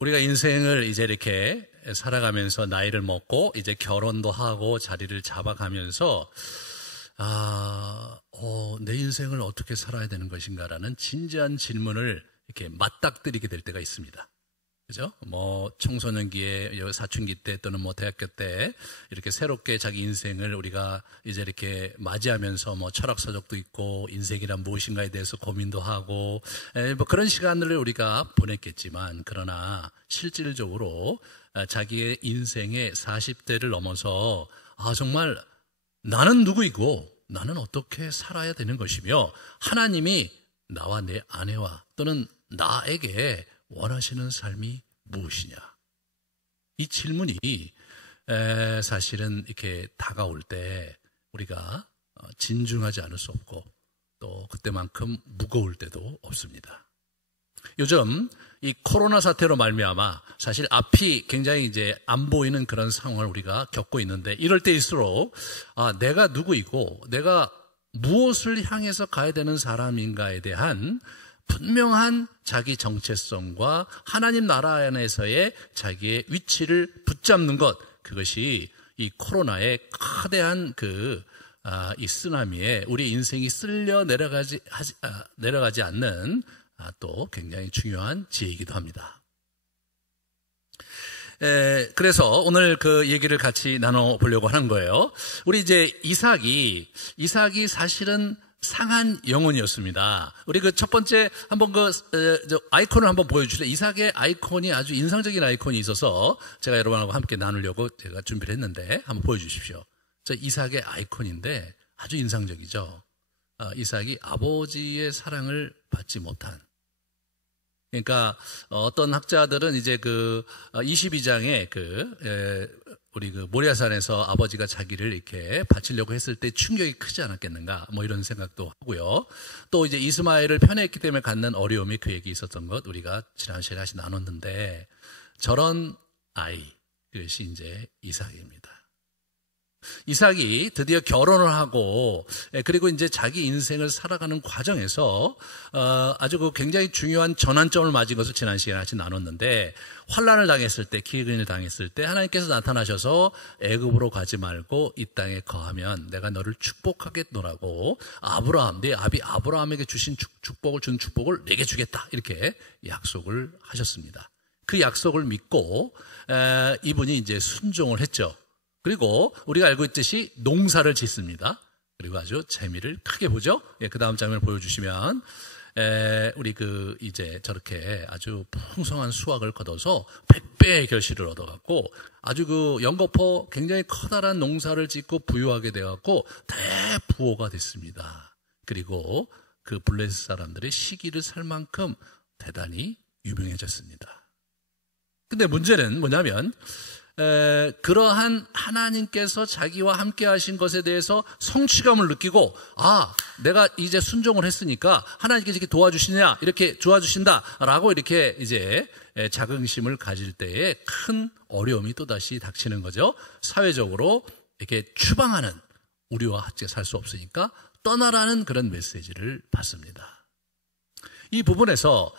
우리가 인생을 이제 이렇게 살아가면서 나이를 먹고 이제 결혼도 하고 자리를 잡아가면서 내 인생을 어떻게 살아야 되는 것인가라는 진지한 질문을 이렇게 맞닥뜨리게 될 때가 있습니다. 그죠? 청소년기에, 사춘기 때 또는 대학교 때 이렇게 새롭게 자기 인생을 우리가 이제 이렇게 맞이하면서 철학서적도 있고 인생이란 무엇인가에 대해서 고민도 하고 그런 시간들을 우리가 보냈겠지만, 그러나 실질적으로 자기의 인생의 40대를 넘어서 정말 나는 누구이고 나는 어떻게 살아야 되는 것이며 하나님이 나와 내 아내와 또는 나에게 원하시는 삶이 무엇이냐, 이 질문이 사실은 이렇게 다가올 때 우리가 진중하지 않을 수 없고 또 그때만큼 무거울 때도 없습니다. 요즘 이 코로나 사태로 말미암아 사실 앞이 굉장히 이제 안 보이는 그런 상황을 우리가 겪고 있는데, 이럴 때일수록 내가 누구이고 내가 무엇을 향해서 가야 되는 사람인가에 대한 분명한 자기 정체성과 하나님 나라 안에서의 자기의 위치를 붙잡는 것, 그것이 이 코로나의 거대한 이 쓰나미에 우리 인생이 쓸려 내려가지 않는 또 굉장히 중요한 지혜이기도 합니다. 그래서 오늘 그 얘기를 같이 나눠보려고 하는 거예요. 우리 이제 이삭이 사실은 상한 영혼이었습니다. 우리 첫 번째 한번 아이콘을 한번 보여주세요. 이삭의 아이콘이 아주 인상적인 아이콘이 있어서 제가 여러분하고 함께 나누려고 제가 준비를 했는데 한번 보여주십시오. 이삭의 아이콘인데 아주 인상적이죠. 이삭이 아버지의 사랑을 받지 못한, 그러니까 어떤 학자들은 이제 22장에 우리 모리아산에서 아버지가 자기를 이렇게 바치려고 했을 때 충격이 크지 않았겠는가, 이런 생각도 하고요. 또 이제 이스마엘을 편애했기 때문에 갖는 어려움이 그에게 있었던 것 우리가 지난 시간에 다시 나눴는데, 저런 아이, 그것이 이제 이삭입니다. 이삭이 드디어 결혼을 하고 그리고 이제 자기 인생을 살아가는 과정에서 아주 굉장히 중요한 전환점을 맞은 것을 지난 시간에 같이 나눴는데, 환난을 당했을 때, 기근을 당했을 때 하나님께서 나타나셔서 애굽으로 가지 말고 이 땅에 거하면 내가 너를 축복하겠노라고 내 아비 아브라함에게 주신 축복을 내게 주겠다, 이렇게 약속을 하셨습니다. 그 약속을 믿고 이분이 이제 순종을 했죠. 그리고 우리가 알고 있듯이 농사를 짓습니다. 그리고 아주 재미를 크게 보죠. 그 다음 장면을 보여주시면 우리 이제 저렇게 아주 풍성한 수확을 거둬서 100배의 결실을 얻어갖고 아주 연거푸 굉장히 커다란 농사를 짓고 부유하게 돼갖고 대부호가 됐습니다. 그리고 그 블레셋 사람들의 시기를 살 만큼 대단히 유명해졌습니다. 근데 문제는 뭐냐면 그러한 하나님께서 자기와 함께 하신 것에 대해서 성취감을 느끼고, 내가 이제 순종을 했으니까 하나님께서 이렇게 도와주시냐, 이렇게 도와주신다라고 이렇게 이제 자긍심을 가질 때에 큰 어려움이 또다시 닥치는 거죠. 사회적으로 이렇게 추방하는, 우리와 함께 살 수 없으니까 떠나라는 그런 메시지를 받습니다. 이 부분에서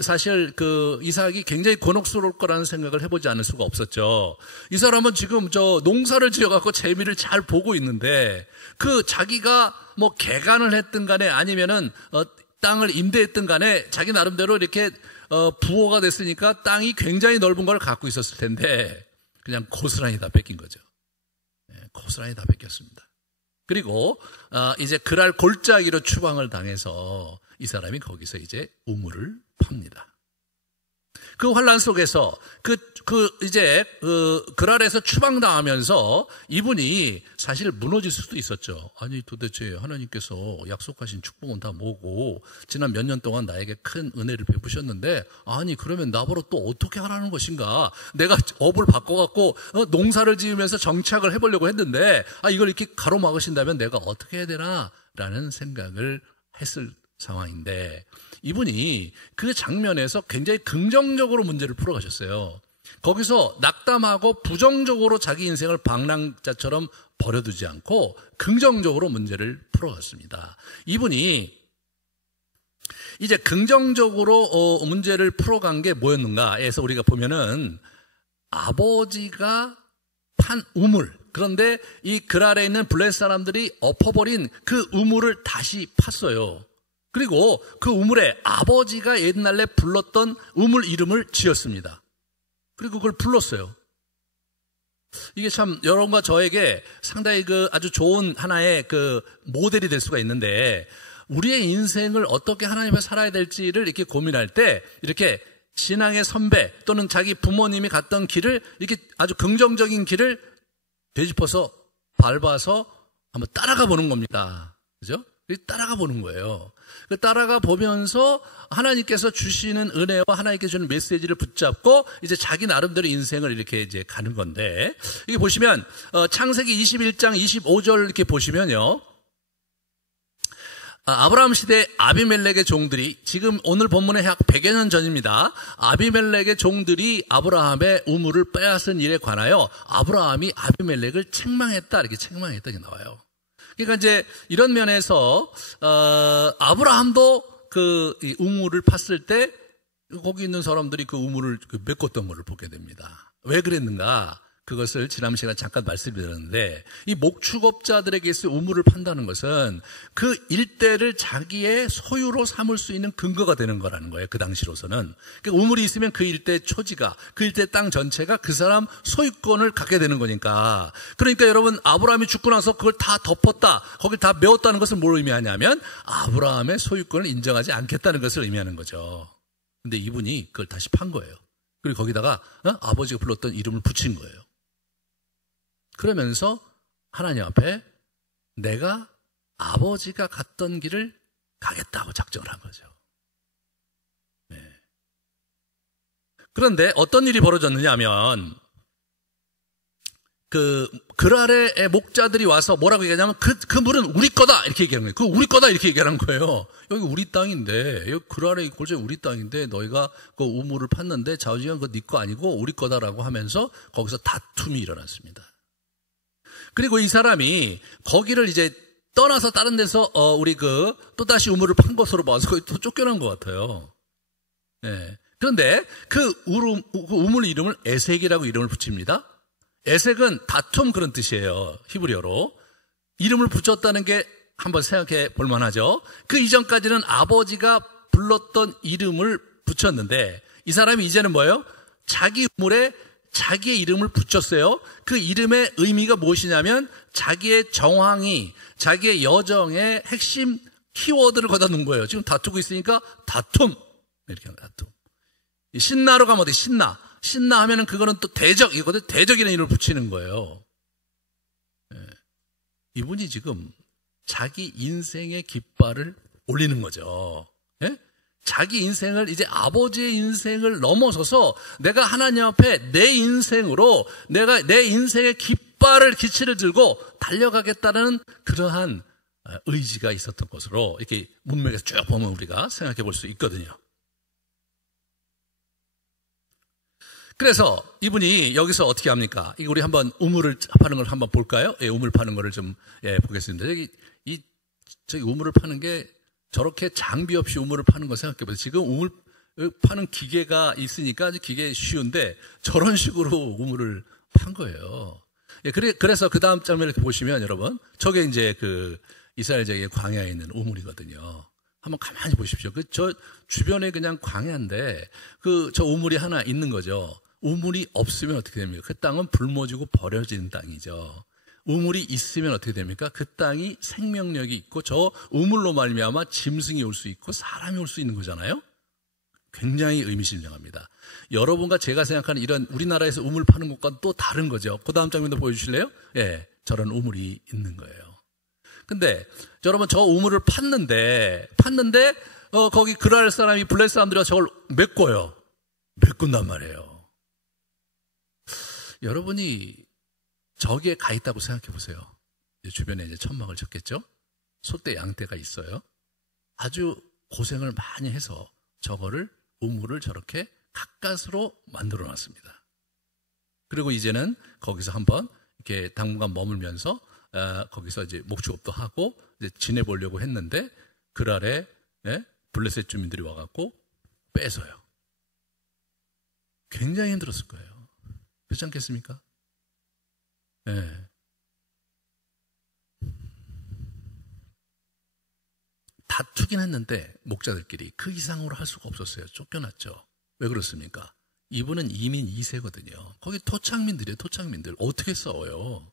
사실 이삭이 굉장히 곤혹스러울 거라는 생각을 해보지 않을 수가 없었죠. 이 사람은 지금 농사를 지어갖고 재미를 잘 보고 있는데, 자기가 개간을 했든 간에 아니면은 땅을 임대했든 간에 자기 나름대로 이렇게 부호가 됐으니까 땅이 굉장히 넓은 걸 갖고 있었을 텐데 그냥 고스란히 다 뺏긴 거죠. 고스란히 다 뺏겼습니다. 그리고 이제 그랄 골짜기로 추방을 당해서 이 사람이 거기서 이제 우물을 팝니다. 그 환란 속에서 그랄에서 추방당하면서 이분이 사실 무너질 수도 있었죠. 아니 도대체 하나님께서 약속하신 축복은 다 뭐고 지난 몇 년 동안 나에게 큰 은혜를 베푸셨는데, 아니 그러면 나보러 또 어떻게 하라는 것인가? 내가 업을 바꿔갖고 농사를 지으면서 정착을 해보려고 했는데 이걸 이렇게 가로막으신다면 내가 어떻게 해야 되나? 라는 생각을 했을 상황인데, 이분이 그 장면에서 굉장히 긍정적으로 문제를 풀어가셨어요. 거기서 낙담하고 부정적으로 자기 인생을 방랑자처럼 버려두지 않고 긍정적으로 문제를 풀어갔습니다. 이분이 이제 긍정적으로 문제를 풀어간 게 뭐였는가 해서 우리가 보면은 아버지가 판 우물, 그런데 이 글 아래에 있는 블레셋 사람들이 엎어버린 그 우물을 다시 팠어요. 그리고 그 우물에 아버지가 옛날에 불렀던 우물 이름을 지었습니다. 그리고 그걸 불렀어요. 이게 참 여러분과 저에게 상당히 그 아주 좋은 하나의 그 모델이 될 수가 있는데, 우리의 인생을 어떻게 하나님 앞에 살아야 될지를 이렇게 고민할 때 이렇게 신앙의 선배 또는 자기 부모님이 갔던 길을 이렇게 아주 긍정적인 길을 되짚어서 밟아서 한번 따라가 보는 겁니다. 그죠? 따라가 보는 거예요. 따라가 보면서 하나님께서 주시는 은혜와 하나님께서 주는 메시지를 붙잡고 이제 자기 나름대로 인생을 이렇게 이제 가는 건데, 이게 보시면 창세기 21장 25절 이렇게 보시면요, 아브라함 시대 아비멜렉의 종들이, 지금 오늘 본문의 약 100여 년 전입니다. 아비멜렉의 종들이 아브라함의 우물을 빼앗은 일에 관하여 아브라함이 아비멜렉을 책망했다, 이렇게 책망했다 이렇게 나와요. 그러니까 이제 이런 면에서 아브라함도 그 우물을 팠을 때 거기 있는 사람들이 그 우물을 메꿨던 것을 보게 됩니다. 왜 그랬는가? 그것을 지난 시간에 잠깐 말씀드렸는데, 이 목축업자들에게서 우물을 판다는 것은 그 일대를 자기의 소유로 삼을 수 있는 근거가 되는 거라는 거예요. 그 당시로서는. 그러니까 우물이 있으면 그 일대 초지가, 그 일대 땅 전체가 그 사람 소유권을 갖게 되는 거니까. 그러니까 여러분, 아브라함이 죽고 나서 그걸 다 덮었다, 거길 다 메웠다는 것은 뭘 의미하냐면 아브라함의 소유권을 인정하지 않겠다는 것을 의미하는 거죠. 근데 이분이 그걸 다시 판 거예요. 그리고 거기다가 아버지가 불렀던 이름을 붙인 거예요. 그러면서 하나님 앞에 내가 아버지가 갔던 길을 가겠다고 작정을 한 거죠. 네. 그런데 어떤 일이 벌어졌느냐 하면, 글 아래의 목자들이 와서 뭐라고 얘기하냐면 그 물은 우리 거다 이렇게 얘기하는 거예요. 그거 우리 거다 이렇게 얘기하는 거예요. 여기 우리 땅인데, 여기 글 아래 골짜기 우리 땅인데 너희가 그 우물을 팠는데 좌우지간 그거 네 거 아니고 우리 거다라고 하면서 거기서 다툼이 일어났습니다. 그리고 이 사람이 거기를 이제 떠나서 다른 데서 우리 또다시 우물을 판 것으로 봐서 거기 또 쫓겨난 것 같아요. 네. 그런데 그 우물 이름을 에색이라고 이름을 붙입니다. 에색은 다툼 그런 뜻이에요. 히브리어로. 이름을 붙였다는 게 한번 생각해 볼 만하죠. 그 이전까지는 아버지가 불렀던 이름을 붙였는데, 이 사람이 이제는 뭐예요? 자기 우물에 자기의 이름을 붙였어요. 그 이름의 의미가 무엇이냐면 자기의 정황이, 자기의 여정의 핵심 키워드를 거다 놓은 거예요. 지금 다투고 있으니까 다툼, 이렇게 하는 다툼. 신나로 가면 어디 신나. 신나 하면은 그거는 또 대적, 이거든. 대적이라는 이름을 붙이는 거예요. 네. 이분이 지금 자기 인생의 깃발을 올리는 거죠. 네? 자기 인생을, 이제 아버지의 인생을 넘어서서 내가 하나님 앞에 내 인생으로 내가 내 인생의 깃발을, 기치를 들고 달려가겠다는 그러한 의지가 있었던 것으로 이렇게 문맥에서 쭉 보면 우리가 생각해 볼 수 있거든요. 그래서 이분이 여기서 어떻게 합니까? 이거 우리 한번 우물을 파는 걸 한번 볼까요? 예, 우물 파는 거를 좀 보겠습니다. 저기 우물을 파는 게 저렇게 장비 없이 우물을 파는 거 생각해 보세요. 지금 우물 파는 기계가 있으니까 기계 쉬운데 저런 식으로 우물을 판 거예요. 예, 그래서 그 다음 장면을 이렇게 보시면 여러분, 저게 이제 그 이스라엘 지역의 광야에 있는 우물이거든요. 한번 가만히 보십시오. 저 주변에 그냥 광야인데 저 우물이 하나 있는 거죠. 우물이 없으면 어떻게 됩니까? 그 땅은 불모지고 버려지는 땅이죠. 우물이 있으면 어떻게 됩니까? 그 땅이 생명력이 있고 저 우물로 말미암아 짐승이 올 수 있고 사람이 올 수 있는 거잖아요. 굉장히 의미심장합니다. 여러분과 제가 생각하는 이런 우리나라에서 우물 파는 것과는 또 다른 거죠. 그 다음 장면도 보여주실래요? 예, 저런 우물이 있는 거예요. 근데 여러분, 저 우물을 팠는데 거기 글 아래 사람이 블레셋 사람들이 저걸 메꿔요. 메꾼단 말이에요. 여러분이 저기에 가 있다고 생각해 보세요. 주변에 이제 천막을 쳤겠죠? 소떼 양떼가 있어요. 아주 고생을 많이 해서 저거를, 우물을 저렇게 가까스로 만들어 놨습니다. 그리고 이제는 거기서 한번 이렇게 당분간 머물면서 거기서 이제 목축업도 하고 이제 지내보려고 했는데 글 아래 블레셋 주민들이 와갖고 뺏어요. 굉장히 힘들었을 거예요. 그렇지 않겠습니까? 네. 다투긴 했는데 목자들끼리 그 이상으로 할 수가 없었어요. 쫓겨났죠. 왜 그렇습니까? 이분은 이민 2세거든요. 거기 토착민들이에요. 토착민들. 어떻게 싸워요?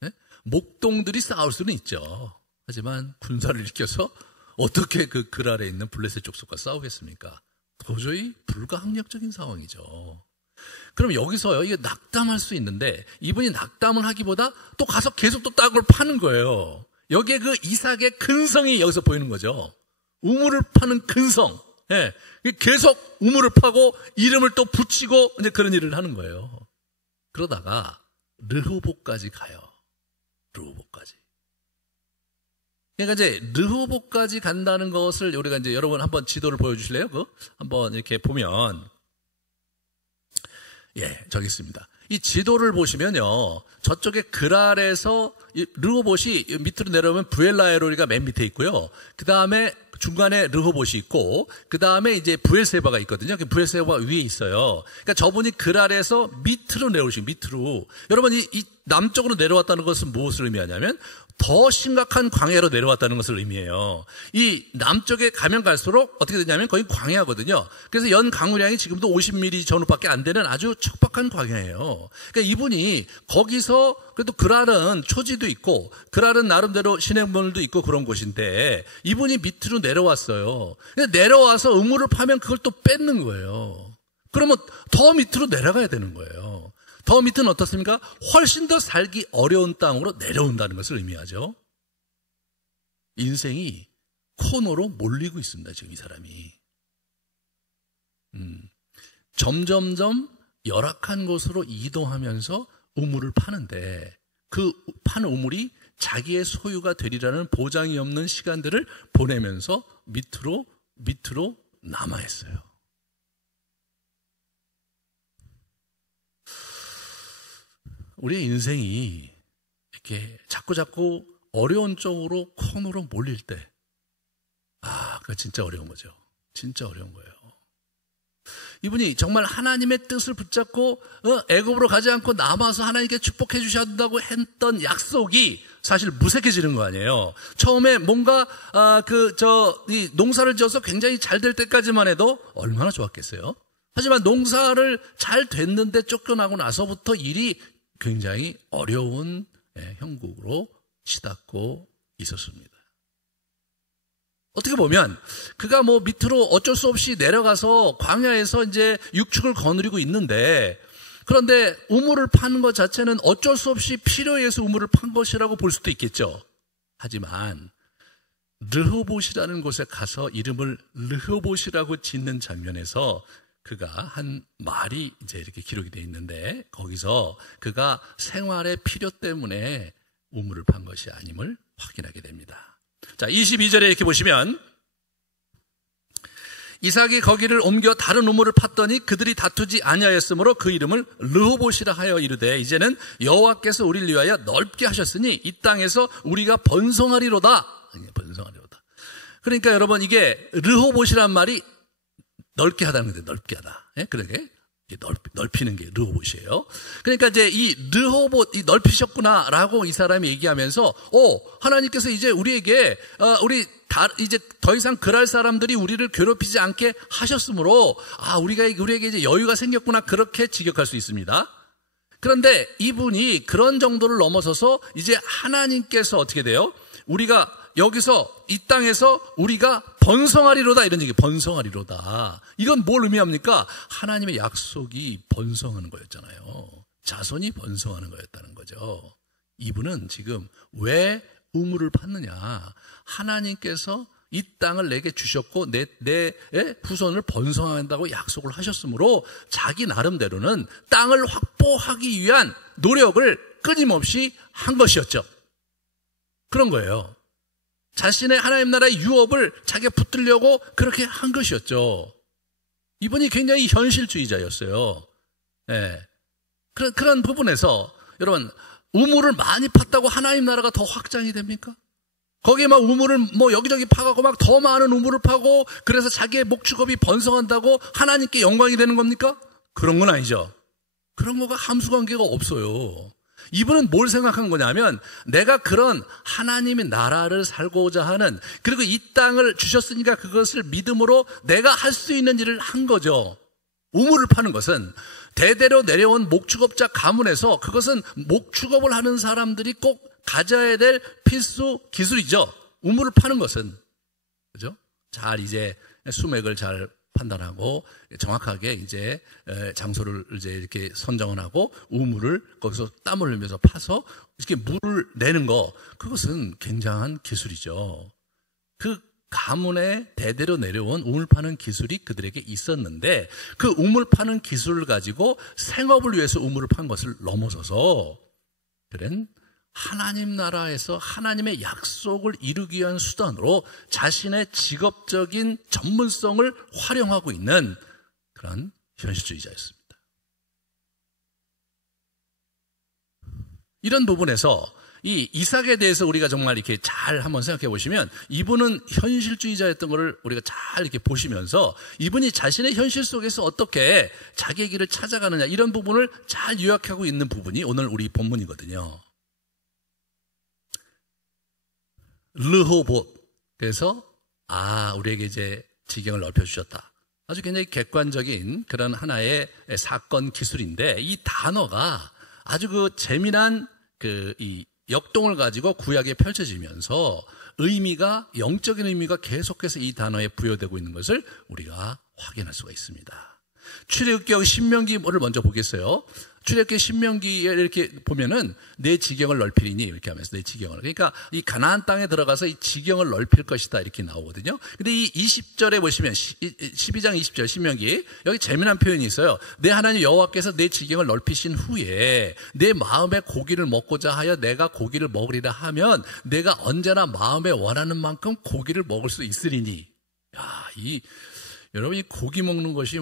네? 목동들이 싸울 수는 있죠. 하지만 군사를 일으켜서 어떻게 글 아래에 있는 블레셋 족속과 싸우겠습니까? 도저히 불가항력적인 상황이죠. 그럼 여기서요, 이게 낙담할 수 있는데 이분이 낙담을 하기보다 또 가서 계속 또 땅을 파는 거예요. 여기에 그 이삭의 근성이 여기서 보이는 거죠. 우물을 파는 근성. 예, 계속 우물을 파고 이름을 또 붙이고 이제 그런 일을 하는 거예요. 그러다가 르호보까지 가요. 르호보까지. 그러니까 이제 르호보까지 간다는 것을 우리가 이제 여러분 한번 지도를 보여주실래요? 한번 이렇게 보면, 예, 저기 있습니다. 이 지도를 보시면요, 저쪽에 그랄에서 르호봇이 밑으로 내려오면 부엘라에로리가 맨 밑에 있고요. 그 다음에 중간에 르호봇이 있고, 그 다음에 이제 부엘세바가 있거든요. 부엘세바가 위에 있어요. 그러니까 저분이 그랄에서 밑으로 내려오시고, 밑으로. 여러분, 이 남쪽으로 내려왔다는 것은 무엇을 의미하냐면, 더 심각한 광야로 내려왔다는 것을 의미해요. 이 남쪽에 가면 갈수록 어떻게 되냐면 거의 광야거든요. 그래서 연 강우량이 지금도 50mm 전후밖에 안 되는 아주 척박한 광야예요. 그러니까 이분이 거기서 그래도 그랄은 초지도 있고 그랄은 나름대로 시냇물도 있고 그런 곳인데 이분이 밑으로 내려왔어요. 내려와서 우물을 파면 그걸 또 뺏는 거예요. 그러면 더 밑으로 내려가야 되는 거예요. 더 밑은 어떻습니까? 훨씬 더 살기 어려운 땅으로 내려온다는 것을 의미하죠. 인생이 코너로 몰리고 있습니다. 지금 이 사람이. 점점점 열악한 곳으로 이동하면서 우물을 파는데 그 파는 우물이 자기의 소유가 되리라는 보장이 없는 시간들을 보내면서 밑으로 남아있어요. 우리의 인생이 이렇게 자꾸 어려운 쪽으로 코너로 몰릴 때, 그거 진짜 어려운 거죠. 진짜 어려운 거예요. 이분이 정말 하나님의 뜻을 붙잡고 애굽으로 가지 않고 남아서 하나님께 축복해 주셔야 한다고 했던 약속이 사실 무색해지는 거 아니에요. 처음에 뭔가 이 농사를 지어서 굉장히 잘 될 때까지만 해도 얼마나 좋았겠어요. 하지만 농사를 잘 됐는데 쫓겨나고 나서부터 일이 굉장히 어려운 형국으로 치닫고 있었습니다. 어떻게 보면 그가 밑으로 어쩔 수 없이 내려가서 광야에서 이제 육축을 거느리고 있는데, 그런데 우물을 파는 것 자체는 어쩔 수 없이 필요에 의해서 우물을 판 것이라고 볼 수도 있겠죠. 하지만 르호봇이라는 곳에 가서 이름을 르호봇이라고 짓는 장면에서 그가 한 말이 이제 이렇게 기록이 되어 있는데, 거기서 그가 생활의 필요 때문에 우물을 판 것이 아님을 확인하게 됩니다. 자, 22절에 이렇게 보시면, 이삭이 거기를 옮겨 다른 우물을 팠더니 그들이 다투지 아니하였으므로 그 이름을 르호봇이라 하여 이르되, 이제는 여호와께서 우리를 위하여 넓게 하셨으니 이 땅에서 우리가 번성하리로다. 번성하리로다. 그러니까 여러분, 이게 르호봇이란 말이 넓게 하다는 건데, 넓게 하다. 그러게 넓히는 게 르호봇이에요. 그러니까 이제 이 르호봇, 이 넓히셨구나라고 이 사람이 얘기하면서, 하나님께서 이제 우리에게 이제 더 이상 그랄 사람들이 우리를 괴롭히지 않게 하셨으므로, 우리에게 이제 여유가 생겼구나, 그렇게 직역할 수 있습니다. 그런데 이분이 그런 정도를 넘어서서 이제 하나님께서 어떻게 돼요? 우리가 여기서 이 땅에서 우리가 번성하리로다, 이런 얘기. 번성하리로다. 이건 뭘 의미합니까? 하나님의 약속이 번성하는 거였잖아요. 자손이 번성하는 거였다는 거죠. 이분은 지금 왜 우물을 팠느냐? 하나님께서 이 땅을 내게 주셨고 내 후손을 번성한다고 약속을 하셨으므로 자기 나름대로는 땅을 확보하기 위한 노력을 끊임없이 한 것이었죠. 그런 거예요. 자신의 하나님 나라의 유업을 자기가 붙들려고 그렇게 한 것이었죠. 이분이 굉장히 현실주의자였어요. 네. 그런 부분에서 여러분, 우물을 많이 팠다고 하나님 나라가 더 확장이 됩니까? 거기에 막 우물을 뭐 여기저기 파가고 막 더 많은 우물을 파고 그래서 자기의 목축업이 번성한다고 하나님께 영광이 되는 겁니까? 그런 건 아니죠. 그런 거가 함수관계가 없어요. 이분은 뭘 생각한 거냐면 내가 그런 하나님의 나라를 살고자 하는, 그리고 이 땅을 주셨으니까 그것을 믿음으로 내가 할 수 있는 일을 한 거죠. 우물을 파는 것은 대대로 내려온 목축업자 가문에서 그것은 목축업을 하는 사람들이 꼭 가져야 될 필수 기술이죠. 우물을 파는 것은. 그죠? 잘 이제 수맥을 잘 판단하고 정확하게 이제 장소를 이제 이렇게 선정을 하고 우물을 거기서 땀을 흘리면서 파서 이렇게 물을 내는 거, 그것은 굉장한 기술이죠. 그 가문에 대대로 내려온 우물 파는 기술이 그들에게 있었는데 그 우물 파는 기술을 가지고 생업을 위해서 우물을 판 것을 넘어서서 그는 하나님 나라에서 하나님의 약속을 이루기 위한 수단으로 자신의 직업적인 전문성을 활용하고 있는 그런 현실주의자였습니다. 이런 부분에서 이 이삭에 대해서 우리가 정말 이렇게 잘 한번 생각해 보시면 이분은 현실주의자였던 것을 우리가 잘 이렇게 보시면서 이분이 자신의 현실 속에서 어떻게 자기의 길을 찾아가느냐, 이런 부분을 잘 요약하고 있는 부분이 오늘 우리 본문이거든요. 르호봇. 그래서 우리에게 이제 지경을 넓혀주셨다. 아주 굉장히 객관적인 그런 하나의 사건 기술인데 이 단어가 아주 그 재미난 이 역동을 가지고 구약에 펼쳐지면서 의미가, 영적인 의미가 계속해서 이 단어에 부여되고 있는 것을 우리가 확인할 수가 있습니다. 출애굽기 신명기를 먼저 보겠어요. 출애굽기 신명기에 이렇게 보면은 내 지경을 넓히리니 이렇게 하면서 내 지경을, 그러니까 이 가나안 땅에 들어가서 이 지경을 넓힐 것이다 이렇게 나오거든요. 근데 이 20절에 보시면 12장 20절 신명기, 여기 재미난 표현이 있어요. 내 하나님 여호와께서 내 지경을 넓히신 후에 내 마음에 고기를 먹고자 하여 내가 고기를 먹으리라 하면 내가 언제나 마음에 원하는 만큼 고기를 먹을 수 있으리니. 여러분 이 고기 먹는 것이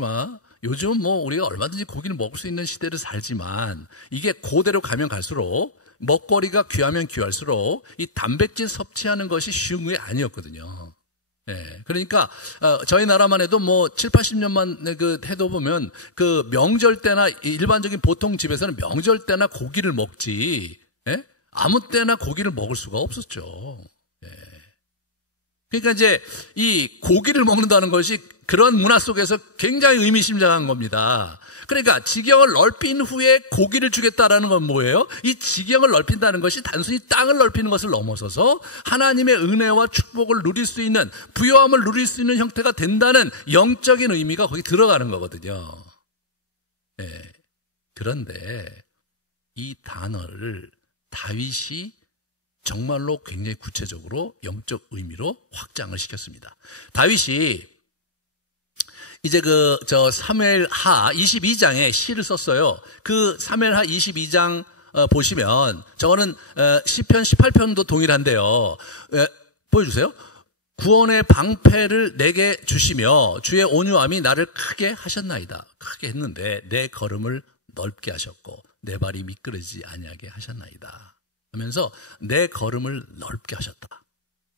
요즘 우리가 얼마든지 고기를 먹을 수 있는 시대를 살지만 이게 고대로 가면 갈수록 먹거리가 귀하면 귀할수록 이 단백질 섭취하는 것이 쉬운 게 아니었거든요. 그러니까 저희 나라만 해도 7, 80년만 해도 보면 그 명절 때나 일반적인 보통 집에서는 명절 때나 고기를 먹지 아무 때나 고기를 먹을 수가 없었죠. 그러니까 이제 이 고기를 먹는다는 것이 그런 문화 속에서 굉장히 의미심장한 겁니다. 그러니까 지경을 넓힌 후에 고기를 주겠다라는 건 뭐예요? 이 지경을 넓힌다는 것이 단순히 땅을 넓히는 것을 넘어서서 하나님의 은혜와 축복을 누릴 수 있는, 부요함을 누릴 수 있는 형태가 된다는 영적인 의미가 거기 들어가는 거거든요. 그런데 이 단어를 다윗이 정말로 굉장히 구체적으로 영적 의미로 확장을 시켰습니다. 다윗이 이제 사무엘하 22장에 시를 썼어요. 그 사무엘하 22장 보시면 저거는 시편 18편도 동일한데요. 보여주세요. 구원의 방패를 내게 주시며 주의 온유함이 나를 크게 하셨나이다. 크게 했는데 내 걸음을 넓게 하셨고 내 발이 미끄러지지 아니하게 하셨나이다 하면서 내 걸음을 넓게 하셨다.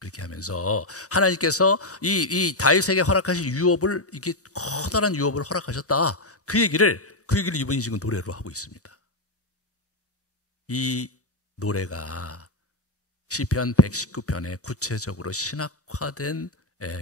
그렇게 하면서 하나님께서 이 다윗에게 허락하신 유업을, 이게 커다란 유업을 허락하셨다. 그 얘기를 이분이 지금 노래로 하고 있습니다. 이 노래가 시편 119편에 구체적으로 신학화된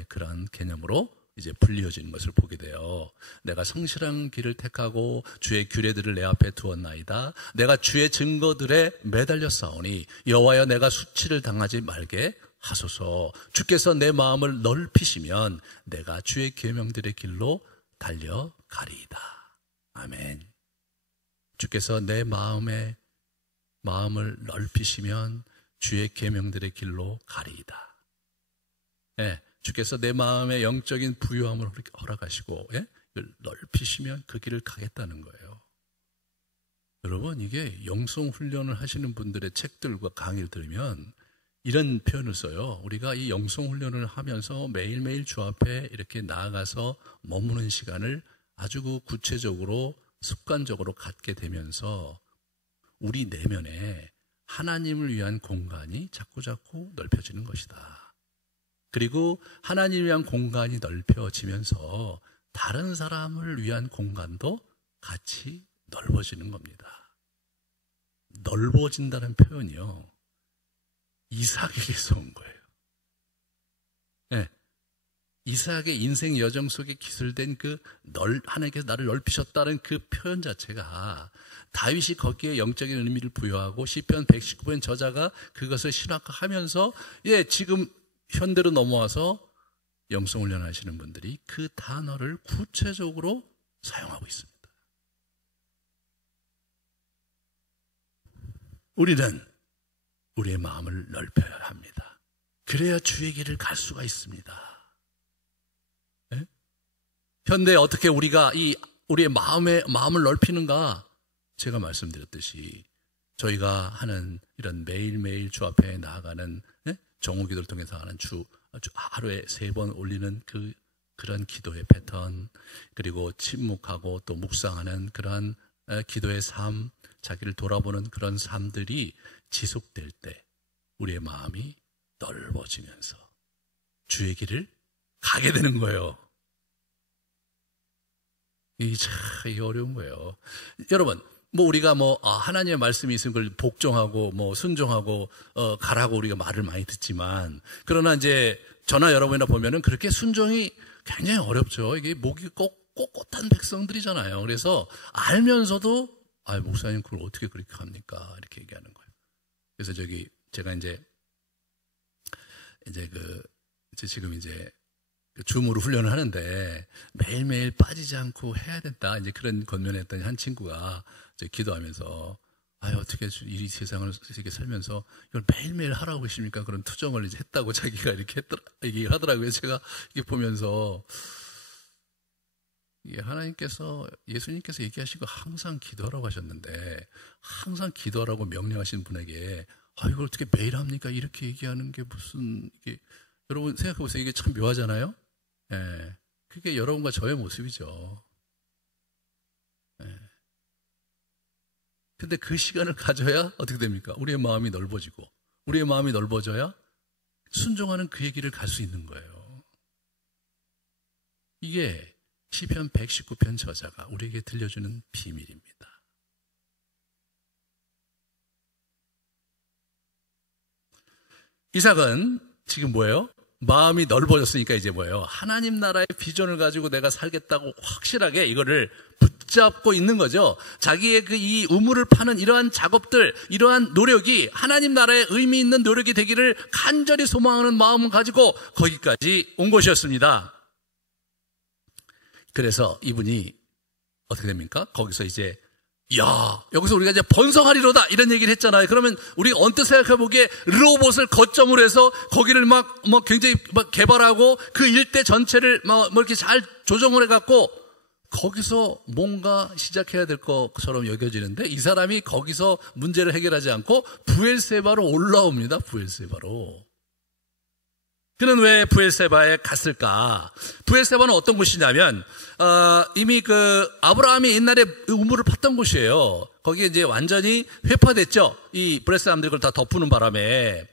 그런 개념으로 이제 불리어지는 것을 보게 돼요. 내가 성실한 길을 택하고 주의 규례들을 내 앞에 두었나이다. 내가 주의 증거들에 매달려 싸우니 여호와여 내가 수치를 당하지 말게 하소서. 주께서 내 마음을 넓히시면 내가 주의 계명들의 길로 달려가리이다. 아멘. 주께서 내 마음을 넓히시면 주의 계명들의 길로 가리이다. 주께서 내 마음의 영적인 부유함을 허락하시고 넓히시면 그 길을 가겠다는 거예요. 여러분, 이게 영성 훈련을 하시는 분들의 책들과 강의를 들으면 이런 표현을 써요. 우리가 이 영성 훈련을 하면서 매일매일 주 앞에 이렇게 나아가서 머무는 시간을 아주 구체적으로 습관적으로 갖게 되면서 우리 내면에 하나님을 위한 공간이 자꾸자꾸 넓혀지는 것이다. 그리고 하나님을 위한 공간이 넓혀지면서 다른 사람을 위한 공간도 같이 넓어지는 겁니다. 넓어진다는 표현이요, 이삭에게서 온 거예요. 네. 이삭의 인생 여정 속에 기술된 하나님께서 나를 넓히셨다는 그 표현 자체가 다윗이 거기에 영적인 의미를 부여하고 시편 119편 저자가 그것을 신학화하면서 지금 현대로 넘어와서 영성훈련 하시는 분들이 그 단어를 구체적으로 사용하고 있습니다. 우리는 우리의 마음을 넓혀야 합니다. 그래야 주의 길을 갈 수가 있습니다. 네? 현대에 어떻게 우리가 우리의 마음을 넓히는가? 제가 말씀드렸듯이 저희가 하는 이런 매일매일 주 앞에 나아가는 정오 기도를 통해서 하는 하루에 3번 올리는 그런 기도의 패턴, 그리고 침묵하고 또 묵상하는 그런 기도의 삶, 자기를 돌아보는 그런 삶들이 지속될 때 우리의 마음이 넓어지면서 주의 길을 가게 되는 거예요. 이게 어려운 거예요. 여러분, 우리가 하나님의 말씀이 있으면 그걸 복종하고 순종하고 가라고 우리가 말을 많이 듣지만, 그러나 이제 저나 여러분이나 보면은 그렇게 순종이 굉장히 어렵죠. 이게 목이 꼿꼿한 백성들이잖아요. 그래서 알면서도 목사님 그걸 어떻게 그렇게 합니까? 이렇게 얘기하는 거예요. 그래서 제가 지금 줌으로 훈련을 하는데 매일매일 빠지지 않고 해야 된다. 그런 권면을 했더니 한 친구가 기도하면서 어떻게 이 세상을 이렇게 살면서 이걸 매일매일 하라고 계십니까? 그런 투정을 했다고 자기가 이렇게 얘기를 하더라고요. 제가 이게 보면서 예수님께서 얘기하시고 항상 기도하라고 하셨는데, 항상 기도하라고 명령하신 분에게 이걸 어떻게 매일 합니까? 이렇게 얘기하는 게 여러분 생각해보세요. 이게 참 묘하잖아요. 예. 그게 여러분과 저의 모습이죠. 예. 근데 그 시간을 가져야 어떻게 됩니까? 우리의 마음이 넓어지고, 우리의 마음이 넓어져야 순종하는 그의 길을 갈 수 있는 거예요. 이게 시편 119편 저자가 우리에게 들려주는 비밀입니다. 이삭은 지금 뭐예요? 마음이 넓어졌으니까 이제 뭐예요? 하나님 나라의 비전을 가지고 내가 살겠다고 확실하게 이거를 붙잡고 있는 거죠. 자기의 이 우물을 파는 이러한 작업들, 이러한 노력이 하나님 나라의 의미 있는 노력이 되기를 간절히 소망하는 마음을 가지고 거기까지 온 것이었습니다. 그래서 이분이 어떻게 됩니까? 거기서 이제 여기서 우리가 이제 번성하리로다 이런 얘기를 했잖아요. 그러면 우리가 언뜻 생각해보기에 르호봇을 거점으로 해서 거기를 굉장히 개발하고 그 일대 전체를 이렇게 잘 조정을 해갖고 거기서 뭔가 시작해야 될 것처럼 여겨지는데, 이 사람이 거기서 문제를 해결하지 않고 브엘세바로 올라옵니다. 브엘세바로. 그는 왜 브엘세바에 갔을까? 브엘세바는 어떤 곳이냐면 이미 아브라함이 옛날에 우물을 팠던 곳이에요. 거기에 이제 완전히 회파됐죠. 이 브레스 사람들이 그걸 다 덮는 바람에.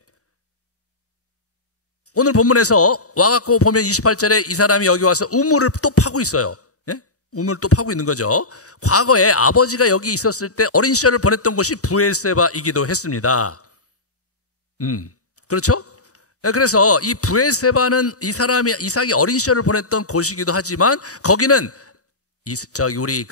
오늘 본문에서 와갖고 보면 28절에 이 사람이 여기 와서 우물을 또 파고 있어요. 예? 우물을 또 파고 있는 거죠. 과거에 아버지가 여기 있었을 때 어린 시절을 보냈던 곳이 브엘세바이기도 했습니다. 그렇죠? 그래서 이 브엘세바는 이삭이 어린 시절을 보냈던 곳이기도 하지만, 거기는 우리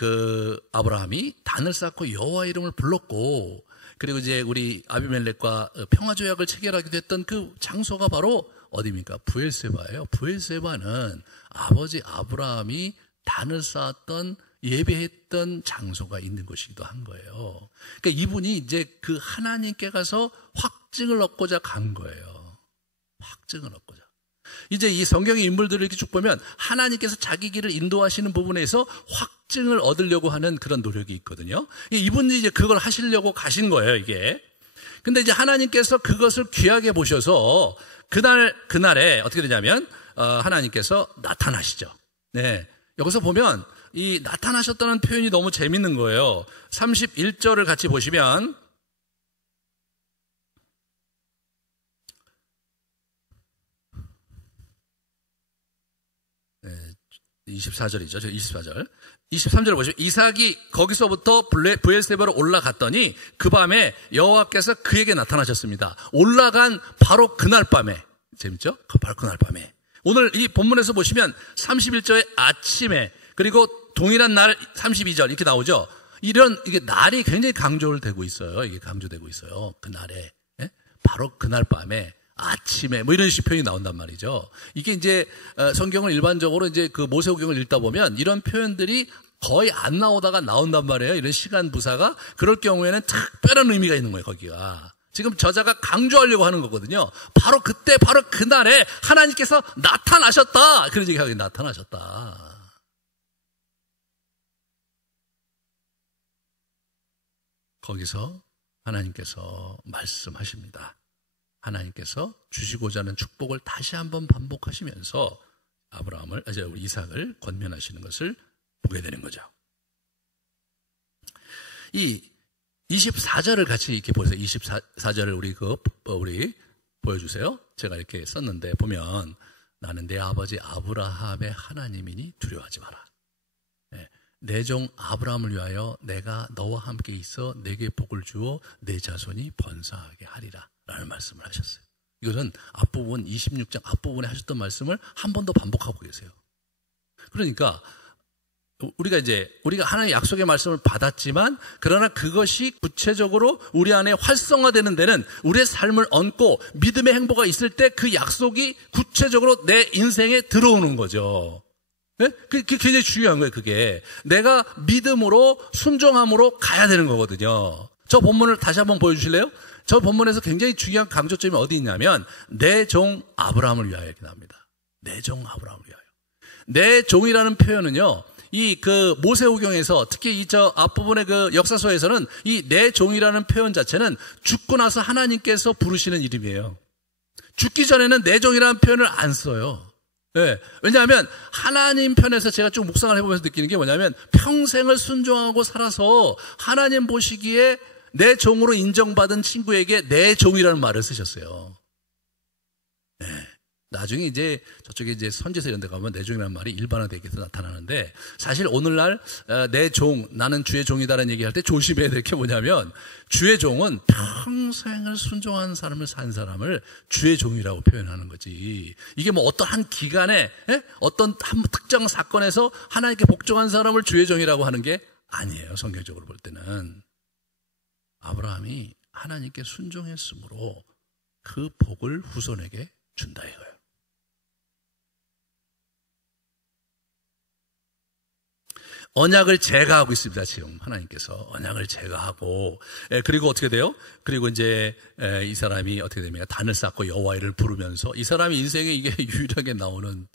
아브라함이 단을 쌓고 여호와 이름을 불렀고, 그리고 이제 우리 아비멜렉과 평화조약을 체결하기도 했던 그 장소가 바로 어디입니까? 브엘세바예요. 브엘세바는 아버지 아브라함이 단을 쌓았던, 예배했던 장소가 있는 곳이기도 한 거예요. 그러니까 이분이 이제 그 하나님께 가서 확증을 얻고자 간 거예요. 확증을 얻고자. 이제 이 성경의 인물들을 이렇게 쭉 보면 하나님께서 자기 길을 인도하시는 부분에서 확증을 얻으려고 하는 그런 노력이 있거든요. 이분이 이제 그걸 하시려고 가신 거예요, 이게. 근데 이제 하나님께서 그것을 귀하게 보셔서 그날에 어떻게 되냐면 하나님께서 나타나시죠. 네. 여기서 보면 이 나타나셨다는 표현이 너무 재밌는 거예요. 31절을 같이 보시면 24절이죠. 24절. 23절을 보시면 이삭이 거기서부터 브엘세바로 올라갔더니 그 밤에 여호와께서 그에게 나타나셨습니다. 올라간 바로 그날 밤에. 재밌죠? 바로 그날 밤에. 오늘 이 본문에서 보시면 31절의 아침에 그리고 동일한 날 32절 이렇게 나오죠. 이게 날이 굉장히 강조되고 있어요. 이게 강조되고 있어요. 그 날에. 예? 바로 그날 밤에 아침에 뭐 이런 식의 표현이 나온단 말이죠. 이게 이제 성경을 일반적으로 이제 그 모세오경을 읽다 보면 이런 표현들이 거의 안 나오다가 나온단 말이에요. 이런 시간 부사가. 그럴 경우에는 특별한 의미가 있는 거예요, 거기가. 지금 저자가 강조하려고 하는 거거든요. 바로 그때, 바로 그날에 하나님께서 나타나셨다. 그런 얘기하고 나타나셨다. 거기서 하나님께서 말씀하십니다. 하나님께서 주시고자 하는 축복을 다시 한번 반복하시면서 우리 이삭을 권면하시는 것을 보게 되는 거죠. 이 24절을 같이 이렇게 보세요. 24절을 우리 보여주세요. 제가 이렇게 썼는데 보면 나는 내 아버지 아브라함의 하나님이니 두려워하지 마라. 내 종 아브라함을 위하여 내가 너와 함께 있어 내게 복을 주어 내 자손이 번성하게 하리라 라는 말씀을 하셨어요. 이것은 앞부분 26장 앞부분에 하셨던 말씀을 한 번 더 반복하고 계세요. 그러니까 우리가 하나님의 약속의 말씀을 받았지만 그러나 그것이 구체적으로 우리 안에 활성화되는 데는 우리의 삶을 얹고 믿음의 행보가 있을 때 그 약속이 구체적으로 내 인생에 들어오는 거죠. 네? 그게 굉장히 중요한 거예요. 그게 내가 믿음으로 순종함으로 가야 되는 거거든요. 저 본문을 다시 한번 보여주실래요? 저 본문에서 굉장히 중요한 강조점이 어디 있냐면 내 종 아브라함을 위하여 이렇게 나옵니다. 내 종 아브라함을 위하여. 내 종이라는 표현은요. 이 모세오경에서 특히 저 앞부분의 그 역사서에서는 이 내 종이라는 표현 자체는 죽고 나서 하나님께서 부르시는 이름이에요. 죽기 전에는 내 종이라는 표현을 안 써요. 네. 왜냐하면 하나님 편에서 제가 쭉 묵상을 해보면서 느끼는 게 뭐냐면 평생을 순종하고 살아서 하나님 보시기에 내 종으로 인정받은 친구에게 내 종이라는 말을 쓰셨어요. 네. 나중에 이제 저쪽에 이제 선지서 이런 데 가면 내 종이라는 말이 일반화되게 나타나는데 사실 오늘날 내 종, 나는 주의 종이다라는 얘기할 때 조심해야 될 게 뭐냐면 주의 종은 평생을 순종한 삶을 산 사람을 주의 종이라고 표현하는 거지. 이게 뭐 어떤 한 기간에 어떤 한 특정 사건에서 하나님께 복종한 사람을 주의 종이라고 하는 게 아니에요. 성경적으로 볼 때는. 아브라함이 하나님께 순종했으므로 그 복을 후손에게 준다 이거예요. 언약을 제거하고 있습니다. 지금 하나님께서 언약을 제거하고 그리고 어떻게 돼요? 그리고 이제 이 사람이 어떻게 됩니까? 단을 쌓고 여호와의 이름을 부르면서 이 사람의 인생에 이게 유일하게 나오는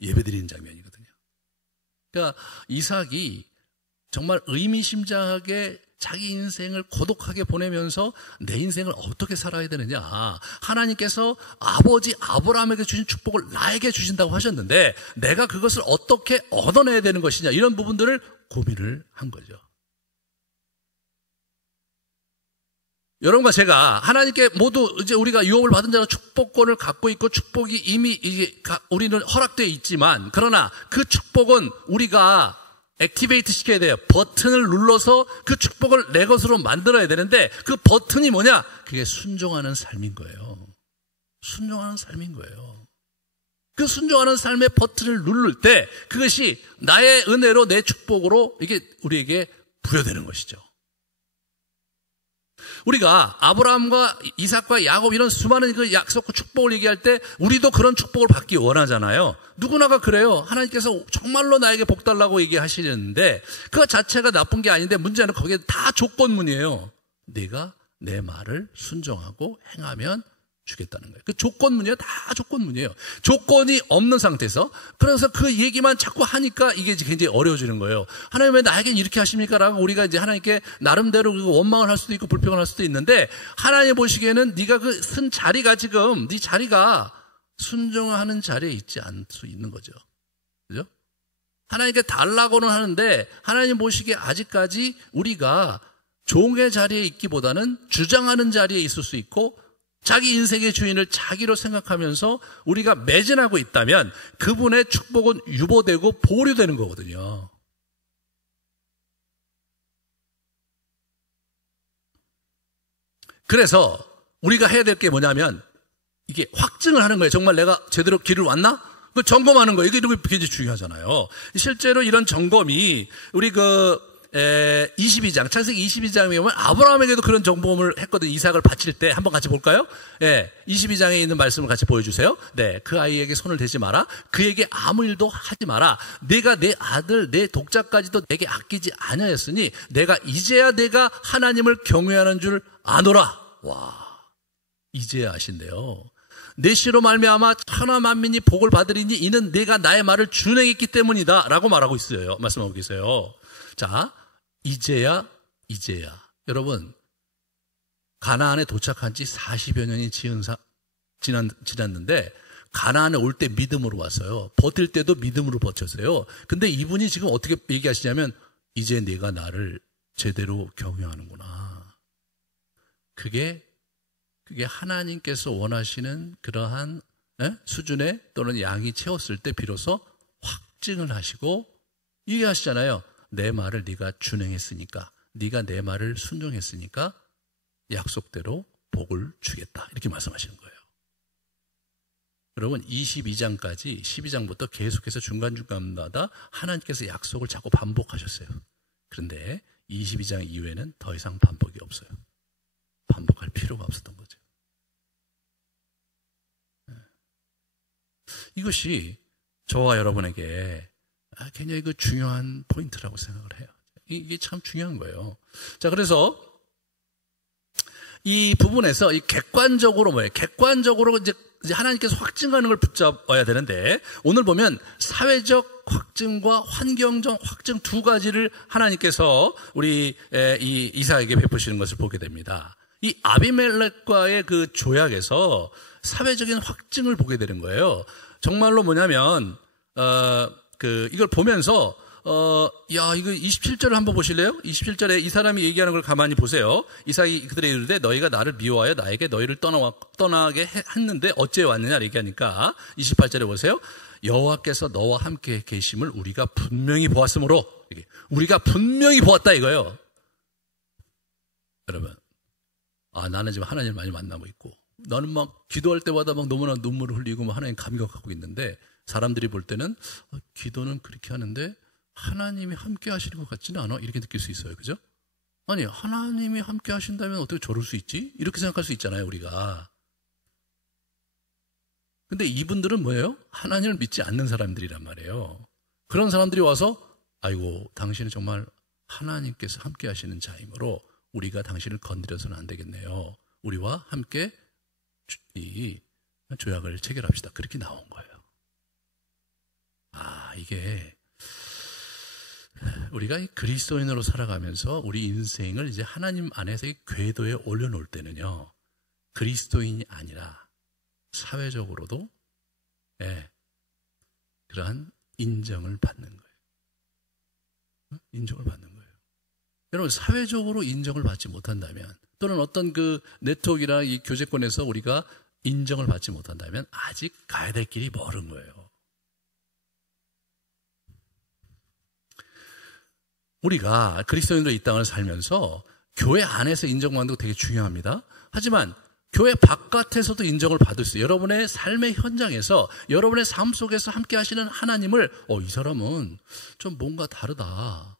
예배드리는 장면이거든요. 그러니까 이삭이 정말 의미심장하게 자기 인생을 고독하게 보내면서 내 인생을 어떻게 살아야 되느냐. 하나님께서 아버지 아브라함에게 주신 축복을 나에게 주신다고 하셨는데 내가 그것을 어떻게 얻어내야 되는 것이냐. 이런 부분들을 고민을 한 거죠. 여러분과 제가 하나님께 모두 이제 우리가 유업을 받은 자가 축복권을 갖고 있고 축복이 이미 이게 우리는 허락되어 있지만 그러나 그 축복은 우리가 액티베이트 시켜야 돼요. 버튼을 눌러서 그 축복을 내 것으로 만들어야 되는데 그 버튼이 뭐냐? 그게 순종하는 삶인 거예요. 순종하는 삶인 거예요. 그 순종하는 삶의 버튼을 누를 때 그것이 나의 은혜로 내 축복으로 이게 우리에게 부여되는 것이죠. 우리가 아브라함과 이삭과 야곱 이런 수많은 그 약속과 축복을 얘기할 때 우리도 그런 축복을 받기 원하잖아요. 누구나가 그래요. 하나님께서 정말로 나에게 복 달라고 얘기하시는데 그 자체가 나쁜 게 아닌데 문제는 거기에 다 조건문이에요. 네가 내 말을 순종하고 행하면 주겠다는 거예요. 그 조건문이에요. 다 조건문이에요. 조건이 없는 상태에서 그래서 그 얘기만 자꾸 하니까 이게 굉장히 어려워지는 거예요. 하나님 왜 나에겐 이렇게 하십니까? 라고 우리가 이제 하나님께 나름대로 원망을 할 수도 있고 불평을 할 수도 있는데 하나님 보시기에는 네가 그 쓴 자리가 지금 네 자리가 순종하는 자리에 있지 않을 수 있는 거죠. 그죠? 하나님께 달라고는 하는데 하나님 보시기에 아직까지 우리가 종의 자리에 있기보다는 주장하는 자리에 있을 수 있고 자기 인생의 주인을 자기로 생각하면서 우리가 매진하고 있다면 그분의 축복은 유보되고 보류되는 거거든요. 그래서 우리가 해야 될 게 뭐냐면 이게 확증을 하는 거예요. 정말 내가 제대로 길을 왔나? 그 점검하는 거예요. 이게 굉장히 중요하잖아요. 실제로 이런 점검이 우리 22장, 창세기 22장에 보면 아브라함에게도 그런 점검을 했거든요. 이삭을 바칠 때 한번 같이 볼까요? 22장에 있는 말씀을 같이 보여주세요. 네, 그 아이에게 손을 대지 마라. 그에게 아무 일도 하지 마라. 내가 내 아들, 내 독자까지도 내게 아끼지 아니하였으니 내가 이제야 내가 하나님을 경외하는 줄 아노라. 와, 이제야 아신대요. 내 씨로 말미암아 천하 만민이 복을 받으리니 이는 내가 나의 말을 준행했기 때문이다 라고 말하고 있어요. 말씀하고 계세요. 자, 이제야. 여러분, 가나안에 도착한 지 40여 년이 지났는데 가나안에 올 때 믿음으로 왔어요. 버틸 때도 믿음으로 버텼어요. 근데 이분이 지금 어떻게 얘기하시냐면 이제 내가 나를 제대로 경외하는구나. 그게 하나님께서 원하시는 그러한 수준의 또는 양이 채웠을 때 비로소 확증을 하시고 얘기하시잖아요. 내 말을 네가 준행했으니까, 네가 내 말을 순종했으니까 약속대로 복을 주겠다. 이렇게 말씀하시는 거예요. 여러분 22장까지 12장부터 계속해서 중간중간마다 하나님께서 약속을 자꾸 반복하셨어요. 그런데 22장 이후에는 더 이상 반복이 없어요. 반복할 필요가 없었던 거죠. 이것이 저와 여러분에게 굉장히 중요한 포인트라고 생각을 해요. 이게 참 중요한 거예요. 자, 그래서 이 부분에서 이 객관적으로 뭐예요? 객관적으로 이제 하나님께서 확증하는 걸 붙잡아야 되는데 오늘 보면 사회적 확증과 환경적 확증 두 가지를 하나님께서 우리 이 이삭에게 베푸시는 것을 보게 됩니다. 이 아비멜렉과의 그 조약에서 사회적인 확증을 보게 되는 거예요. 정말로 뭐냐면 이걸 보면서 이거 27절을 한번 보실래요? 27절에 이 사람이 얘기하는 걸 가만히 보세요. 이삭이 그들에게 이르되 너희가 나를 미워하여 나에게 너희를 떠나게 했는데 어째 왔느냐 얘기하니까 28절에 보세요. 여호와께서 너와 함께 계심을 우리가 분명히 보았으므로 우리가 분명히 보았다 이거예요. 여러분, 나는 지금 하나님을 많이 만나고 있고 나는 막 기도할 때마다 막 너무나 눈물을 흘리고 막 하나님 감격하고 있는데 사람들이 볼 때는 기도는 그렇게 하는데 하나님이 함께 하시는 것 같지는 않아? 이렇게 느낄 수 있어요. 그죠? 아니, 하나님이 함께 하신다면 어떻게 저럴 수 있지? 이렇게 생각할 수 있잖아요, 우리가. 근데 이분들은 뭐예요? 하나님을 믿지 않는 사람들이란 말이에요. 그런 사람들이 와서 아이고, 당신은 정말 하나님께서 함께 하시는 자이므로 우리가 당신을 건드려서는 안 되겠네요. 우리와 함께 이 조약을 체결합시다. 그렇게 나온 거예요. 이게 우리가 그리스도인으로 살아가면서 우리 인생을 이제 하나님 안에서의 궤도에 올려놓을 때는요, 그리스도인이 아니라 사회적으로도 그러한 인정을 받는 거예요. 인정을 받는 거예요. 여러분, 사회적으로 인정을 받지 못한다면 또는 어떤 그 네트워크나 이 교제권에서 우리가 인정을 받지 못한다면 아직 가야 될 길이 멀은 거예요. 우리가 그리스도인으로 이 땅을 살면서 교회 안에서 인정받는 거 되게 중요합니다. 하지만 교회 바깥에서도 인정을 받을 수 있어요. 여러분의 삶의 현장에서 여러분의 삶 속에서 함께 하시는 하나님을 이 사람은 좀 뭔가 다르다.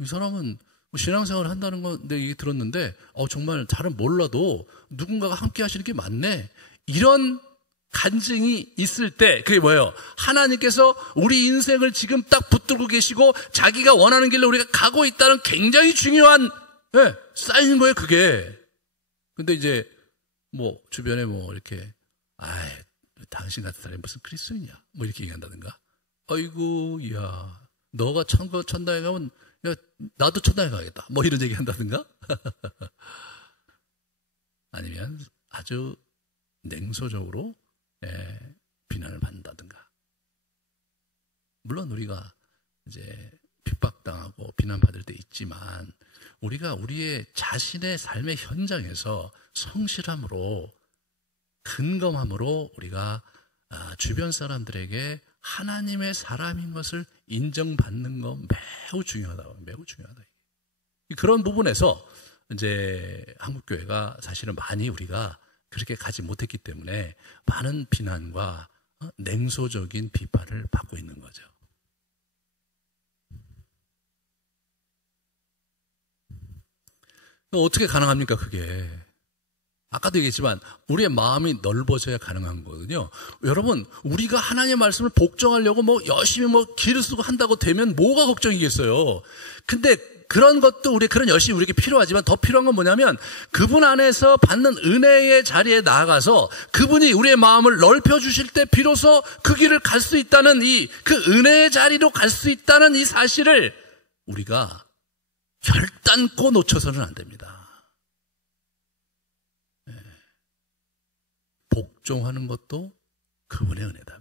이 사람은 신앙생활을 한다는 건 내가 얘기 들었는데 정말 잘은 몰라도 누군가가 함께 하시는 게 맞네. 이런 간증이 있을 때 그게 뭐예요? 하나님께서 우리 인생을 지금 딱 붙들고 계시고 자기가 원하는 길로 우리가 가고 있다는 굉장히 중요한 사인인 거예요, 그게. 근데 이제 주변에 이렇게 당신 같은 사람이 무슨 그리스도인이야 이렇게 얘기한다든가, 아이고 야 너가 천당에 가면 야 나도 천당에 가겠다 이런 얘기 한다든가 아니면 아주 냉소적으로 비난을 받는다든가. 물론 우리가 이제 핍박당하고 비난받을 때 있지만 우리가 우리의 자신의 삶의 현장에서 성실함으로 근검함으로 우리가 주변 사람들에게 하나님의 사람인 것을 인정받는 거 매우 중요하다고, 매우 중요하다. 그런 부분에서 이제 한국교회가 사실은 많이 우리가 그렇게 가지 못했기 때문에 많은 비난과 냉소적인 비판을 받고 있는 거죠. 어떻게 가능합니까, 그게? 아까도 얘기했지만 우리의 마음이 넓어져야 가능한 거거든요. 여러분, 우리가 하나님의 말씀을 복종하려고 열심히 기를 쓰고 한다고 되면 뭐가 걱정이겠어요. 근데 그런 것도 그런 열심히 우리에게 필요하지만 더 필요한 건 뭐냐면 그분 안에서 받는 은혜의 자리에 나아가서 그분이 우리의 마음을 넓혀 주실 때 비로소 그 길을 갈 수 있다는 그 은혜의 자리로 갈 수 있다는 이 사실을 우리가 결단코 놓쳐서는 안 됩니다. 복종하는 것도 그분의 은혜다.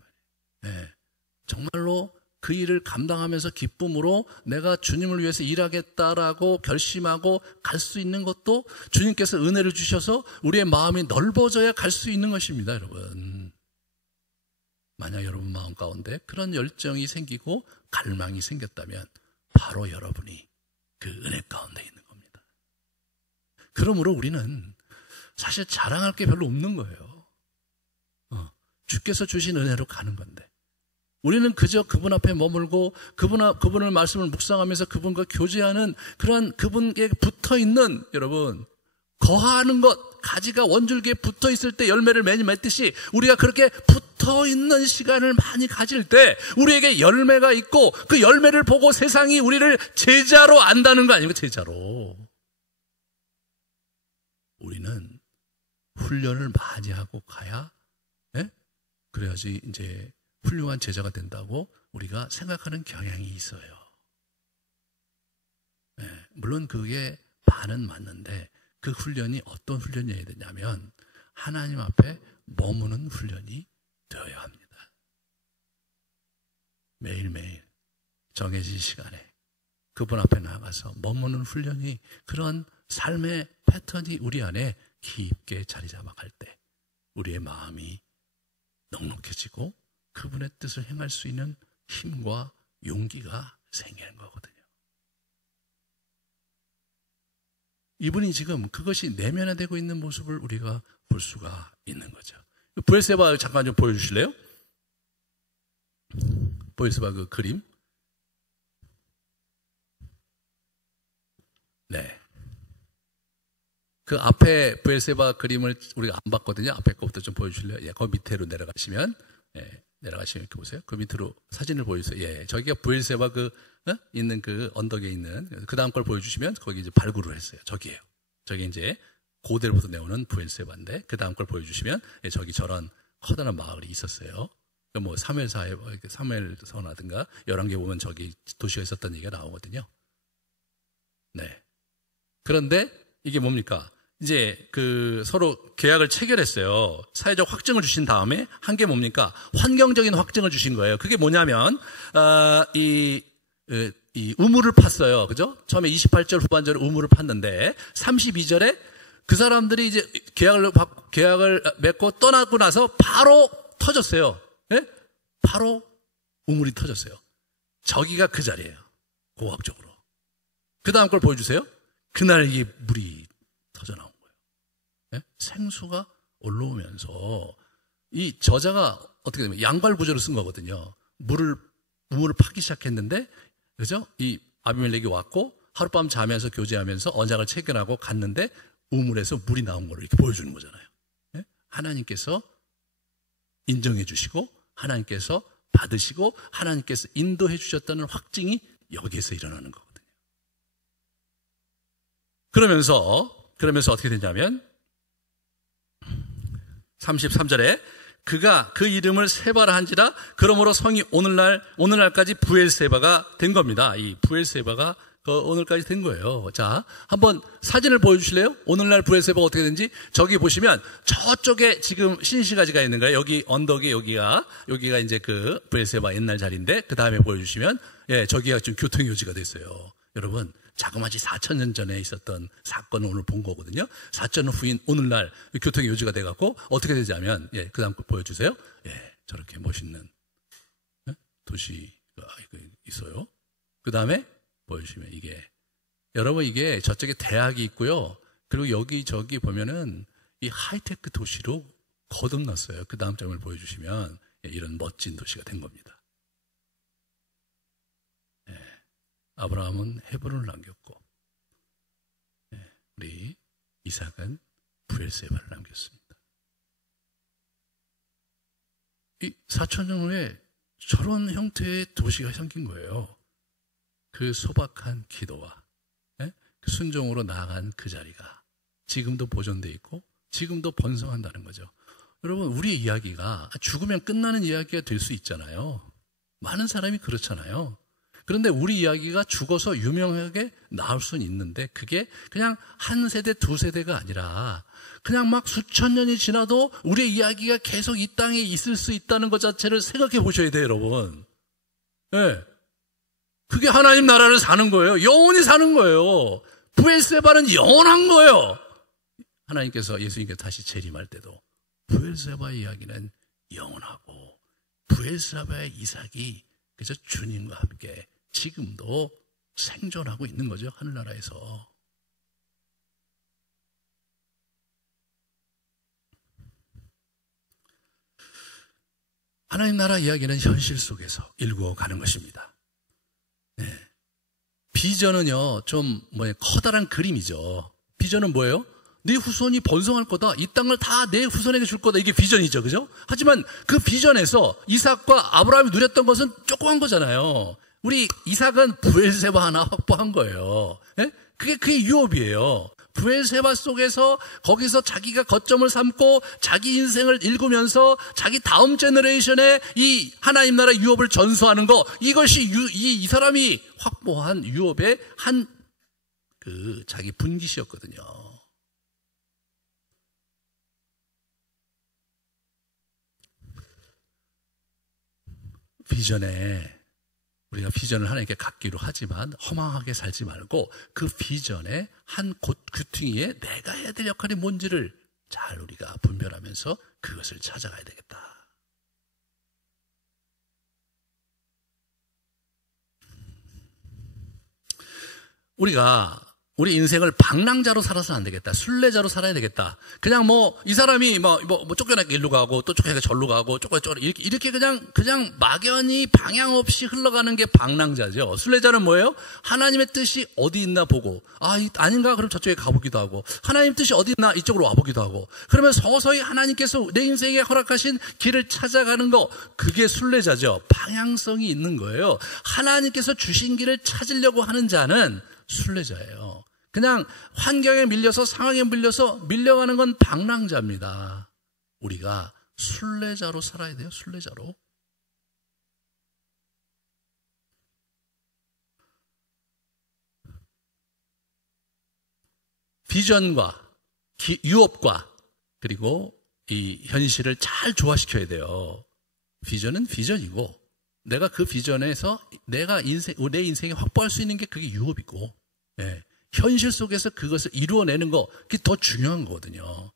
정말로 그 일을 감당하면서 기쁨으로 내가 주님을 위해서 일하겠다라고 결심하고 갈 수 있는 것도 주님께서 은혜를 주셔서 우리의 마음이 넓어져야 갈 수 있는 것입니다, 여러분. 만약 여러분 마음 가운데 그런 열정이 생기고 갈망이 생겼다면 바로 여러분이 그 은혜 가운데 있는 겁니다. 그러므로 우리는 사실 자랑할 게 별로 없는 거예요. 주께서 주신 은혜로 가는 건데 우리는 그저 그분 앞에 머물고 그분을 말씀을 묵상하면서 그분과 교제하는 그러한 그분에게 붙어있는, 여러분, 거하는 것, 가지가 원줄기에 붙어있을 때 열매를 많이 맺듯이 우리가 그렇게 붙어있는 시간을 많이 가질 때 우리에게 열매가 있고 그 열매를 보고 세상이 우리를 제자로 안다는 거 아닙니까? 제자로. 우리는 훈련을 많이 하고 가야, 그래야지 이제 훌륭한 제자가 된다고 우리가 생각하는 경향이 있어요. 물론 그게 반은 맞는데 그 훈련이 어떤 훈련이어야 되냐면 하나님 앞에 머무는 훈련이 되어야 합니다. 매일매일 정해진 시간에 그분 앞에 나가서 머무는 훈련이, 그런 삶의 패턴이 우리 안에 깊게 자리 잡아갈 때 우리의 마음이 넉넉해지고 그분의 뜻을 행할 수 있는 힘과 용기가 생기는 거거든요. 이분이 지금 그것이 내면화되고 있는 모습을 우리가 볼 수가 있는 거죠. 브엘세바 잠깐 좀 보여주실래요? 브엘세바 그 그림. 네. 그 앞에 브엘세바 그림을 우리가 안 봤거든요. 앞에 거부터 좀 보여주실래요? 그 밑으로 내려가시면, 내려가시면 이렇게 보세요. 그 밑으로 사진을 보여주세요. 저기가 브엘세바 있는 그 언덕에 있는, 그 다음 걸 보여주시면 거기 이제 발굴을 했어요. 저기예요. 저기 이제 고델부터 내오는 브엘세바인데, 그 다음 걸 보여주시면, 저기 저런 커다란 마을이 있었어요. 사무엘서라든가 열왕기에 보면 저기 도시가 있었던 얘기가 나오거든요. 네. 그런데 이게 뭡니까? 이제 서로 계약을 체결했어요. 사회적 확증을 주신 다음에 한 게 뭡니까? 환경적인 확증을 주신 거예요. 그게 뭐냐면, 이 우물을 팠어요. 그죠? 처음에 28절 후반절에 우물을 팠는데, 32절에 그 사람들이 이제 계약을 맺고 떠나고 나서 바로 터졌어요. 예? 바로 우물이 터졌어요. 저기가 그 자리예요. 고학적으로. 그 다음 걸 보여주세요. 그날 이 물이 터져 나온 거예요. 네? 생수가 올라오면서 이 저자가 어떻게 되면 양발부조를 쓴 거거든요. 우물을 파기 시작했는데, 그죠? 이 아비멜렉이 왔고 하룻밤 자면서 교제하면서 언약을 체결하고 갔는데 우물에서 물이 나온 걸 이렇게 보여주는 거잖아요. 네? 하나님께서 인정해 주시고 하나님께서 받으시고 하나님께서 인도해 주셨다는 확증이 여기에서 일어나는 거거든요. 그러면서 어떻게 되냐면 33절에 그가 그 이름을 세바라 한지라 그러므로 성이 오늘날까지 브엘세바가 된 겁니다. 이 브엘세바가 오늘까지 된 거예요. 자, 한번 사진을 보여주실래요? 오늘날 브엘세바가 어떻게 된지. 저기 보시면 저쪽에 지금 신시가지가 있는 거예요. 여기 언덕에 여기가 이제 그 브엘세바 옛날 자리인데, 그 다음에 보여주시면, 저기가 좀 교통요지가 됐어요. 여러분, 자그마치 4,000년 전에 있었던 사건을 오늘 본 거거든요. 4,000년 후인 오늘날 교통의 요지가 돼갖고 어떻게 되자면, 예, 그 다음 거 보여주세요. 예, 저렇게 멋있는 도시가 있어요. 그 다음에 보여주시면 여러분 이게 저쪽에 대학이 있고요. 그리고 여기저기 보면은 이 하이테크 도시로 거듭났어요. 그 다음 장면을 보여주시면 이런 멋진 도시가 된 겁니다. 아브라함은 헤브론을 남겼고, 우리 이삭은 브엘세바를 남겼습니다. 이 4,000년 후에 저런 형태의 도시가 생긴 거예요. 그 소박한 기도와 그 순종으로 나아간 그 자리가 지금도 보존되어 있고 지금도 번성한다는 거죠. 여러분, 우리의 이야기가 죽으면 끝나는 이야기가 될 수 있잖아요. 많은 사람이 그렇잖아요. 그런데 우리 이야기가 죽어서 유명하게 나올 수는 있는데 그게 그냥 한 세대, 두 세대가 아니라 그냥 막 수천 년이 지나도 우리의 이야기가 계속 이 땅에 있을 수 있다는 것 자체를 생각해 보셔야 돼요, 여러분. 네. 그게 하나님 나라를 사는 거예요. 영원히 사는 거예요. 브엘세바는 영원한 거예요. 하나님께서 예수님께 다시 재림할 때도 브엘세바의 이야기는 영원하고 브엘세바의 이삭이 그저 주님과 함께 지금도 생존하고 있는 거죠. 하늘나라에서. 하나님 나라 이야기는 현실 속에서 일구어가는 것입니다. 네. 비전은요, 좀 커다란 그림이죠. 비전은 뭐예요? 네 후손이 번성할 거다. 이 땅을 다 내 후손에게 줄 거다. 이게 비전이죠. 그죠? 하지만 그 비전에서 이삭과 아브라함이 누렸던 것은 조그만 거잖아요. 우리 이삭은 브엘세바 하나 확보한 거예요. 예? 그게 그의 유업이에요. 브엘세바 속에서 거기서 자기가 거점을 삼고 자기 인생을 읽으면서 자기 다음 제너레이션에 이 하나님 나라 유업을 전수하는 거, 이것이 이 사람이 확보한 유업의 한 자기 분깃이었거든요. 비전에 우리가 비전을 하나님께 갖기로 하지만 허망하게 살지 말고 그 비전의 한 귀퉁이에 내가 해야 될 역할이 뭔지를 잘 우리가 분별하면서 그것을 찾아가야 되겠다. 우리 인생을 방랑자로 살아서는 안 되겠다. 순례자로 살아야 되겠다. 그냥 이 사람이 쫓겨나게 일로 가고 또 쫓겨나게 절로 가고 이렇게 그냥 막연히 방향 없이 흘러가는 게 방랑자죠. 순례자는 뭐예요? 하나님의 뜻이 어디 있나 보고, 아닌가? 그럼 저쪽에 가보기도 하고, 하나님 뜻이 어디 있나? 이쪽으로 와보기도 하고, 그러면 서서히 하나님께서 내 인생에 허락하신 길을 찾아가는 거, 그게 순례자죠. 방향성이 있는 거예요. 하나님께서 주신 길을 찾으려고 하는 자는 순례자예요. 그냥 환경에 밀려서 상황에 밀려가는 건 방랑자입니다. 우리가 순례자로 살아야 돼요. 순례자로. 비전과 유업과 그리고 이 현실을 잘 조화시켜야 돼요. 비전은 비전이고 내가 그 비전에서 내 인생에 확보할 수 있는 게 그게 유업이고, 예. 현실 속에서 그것을 이루어내는 거, 그게 더 중요한 거거든요.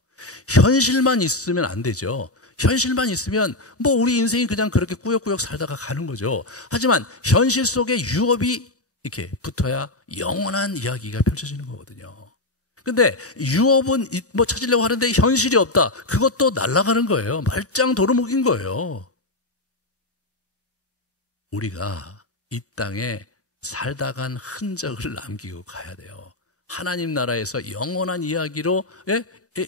현실만 있으면 안 되죠. 현실만 있으면 우리 인생이 그냥 그렇게 꾸역꾸역 살다가 가는 거죠. 하지만 현실 속에 유업이 이렇게 붙어야 영원한 이야기가 펼쳐지는 거거든요. 근데 유업은 찾으려고 하는데 현실이 없다. 그것도 날아가는 거예요. 말짱 도루묵인 거예요. 우리가 이 땅에 살다 간 흔적을 남기고 가야 돼요. 하나님 나라에서 영원한 이야기로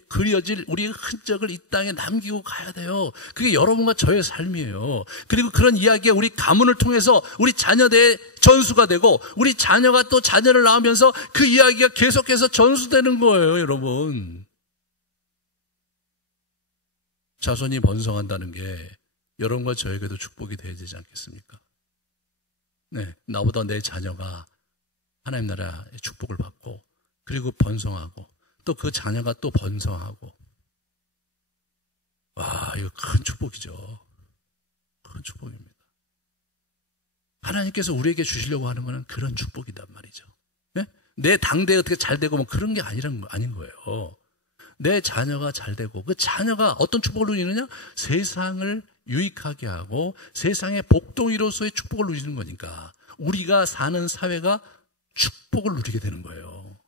그려질 우리의 흔적을 이 땅에 남기고 가야 돼요. 그게 여러분과 저의 삶이에요. 그리고 그런 이야기가 우리 가문을 통해서 우리 자녀대의 전수가 되고 우리 자녀가 또 자녀를 낳으면서 그 이야기가 계속해서 전수되는 거예요, 여러분. 자손이 번성한다는 게 여러분과 저에게도 축복이 되어야 되지 않겠습니까? 네, 나보다 내 자녀가 하나님 나라의 축복을 받고 그리고 번성하고 또 그 자녀가 또 번성하고, 와, 이거 큰 축복이죠. 큰 축복입니다. 하나님께서 우리에게 주시려고 하는 것은 그런 축복이단 말이죠. 네? 내 당대 어떻게 잘 되고 뭐 그런 게 아닌 거예요. 내 자녀가 잘 되고 그 자녀가 어떤 축복을 누리느냐? 세상을 유익하게 하고 세상의 복동이로서의 축복을 누리는 거니까 우리가 사는 사회가 축복을 누리게 되는 거예요.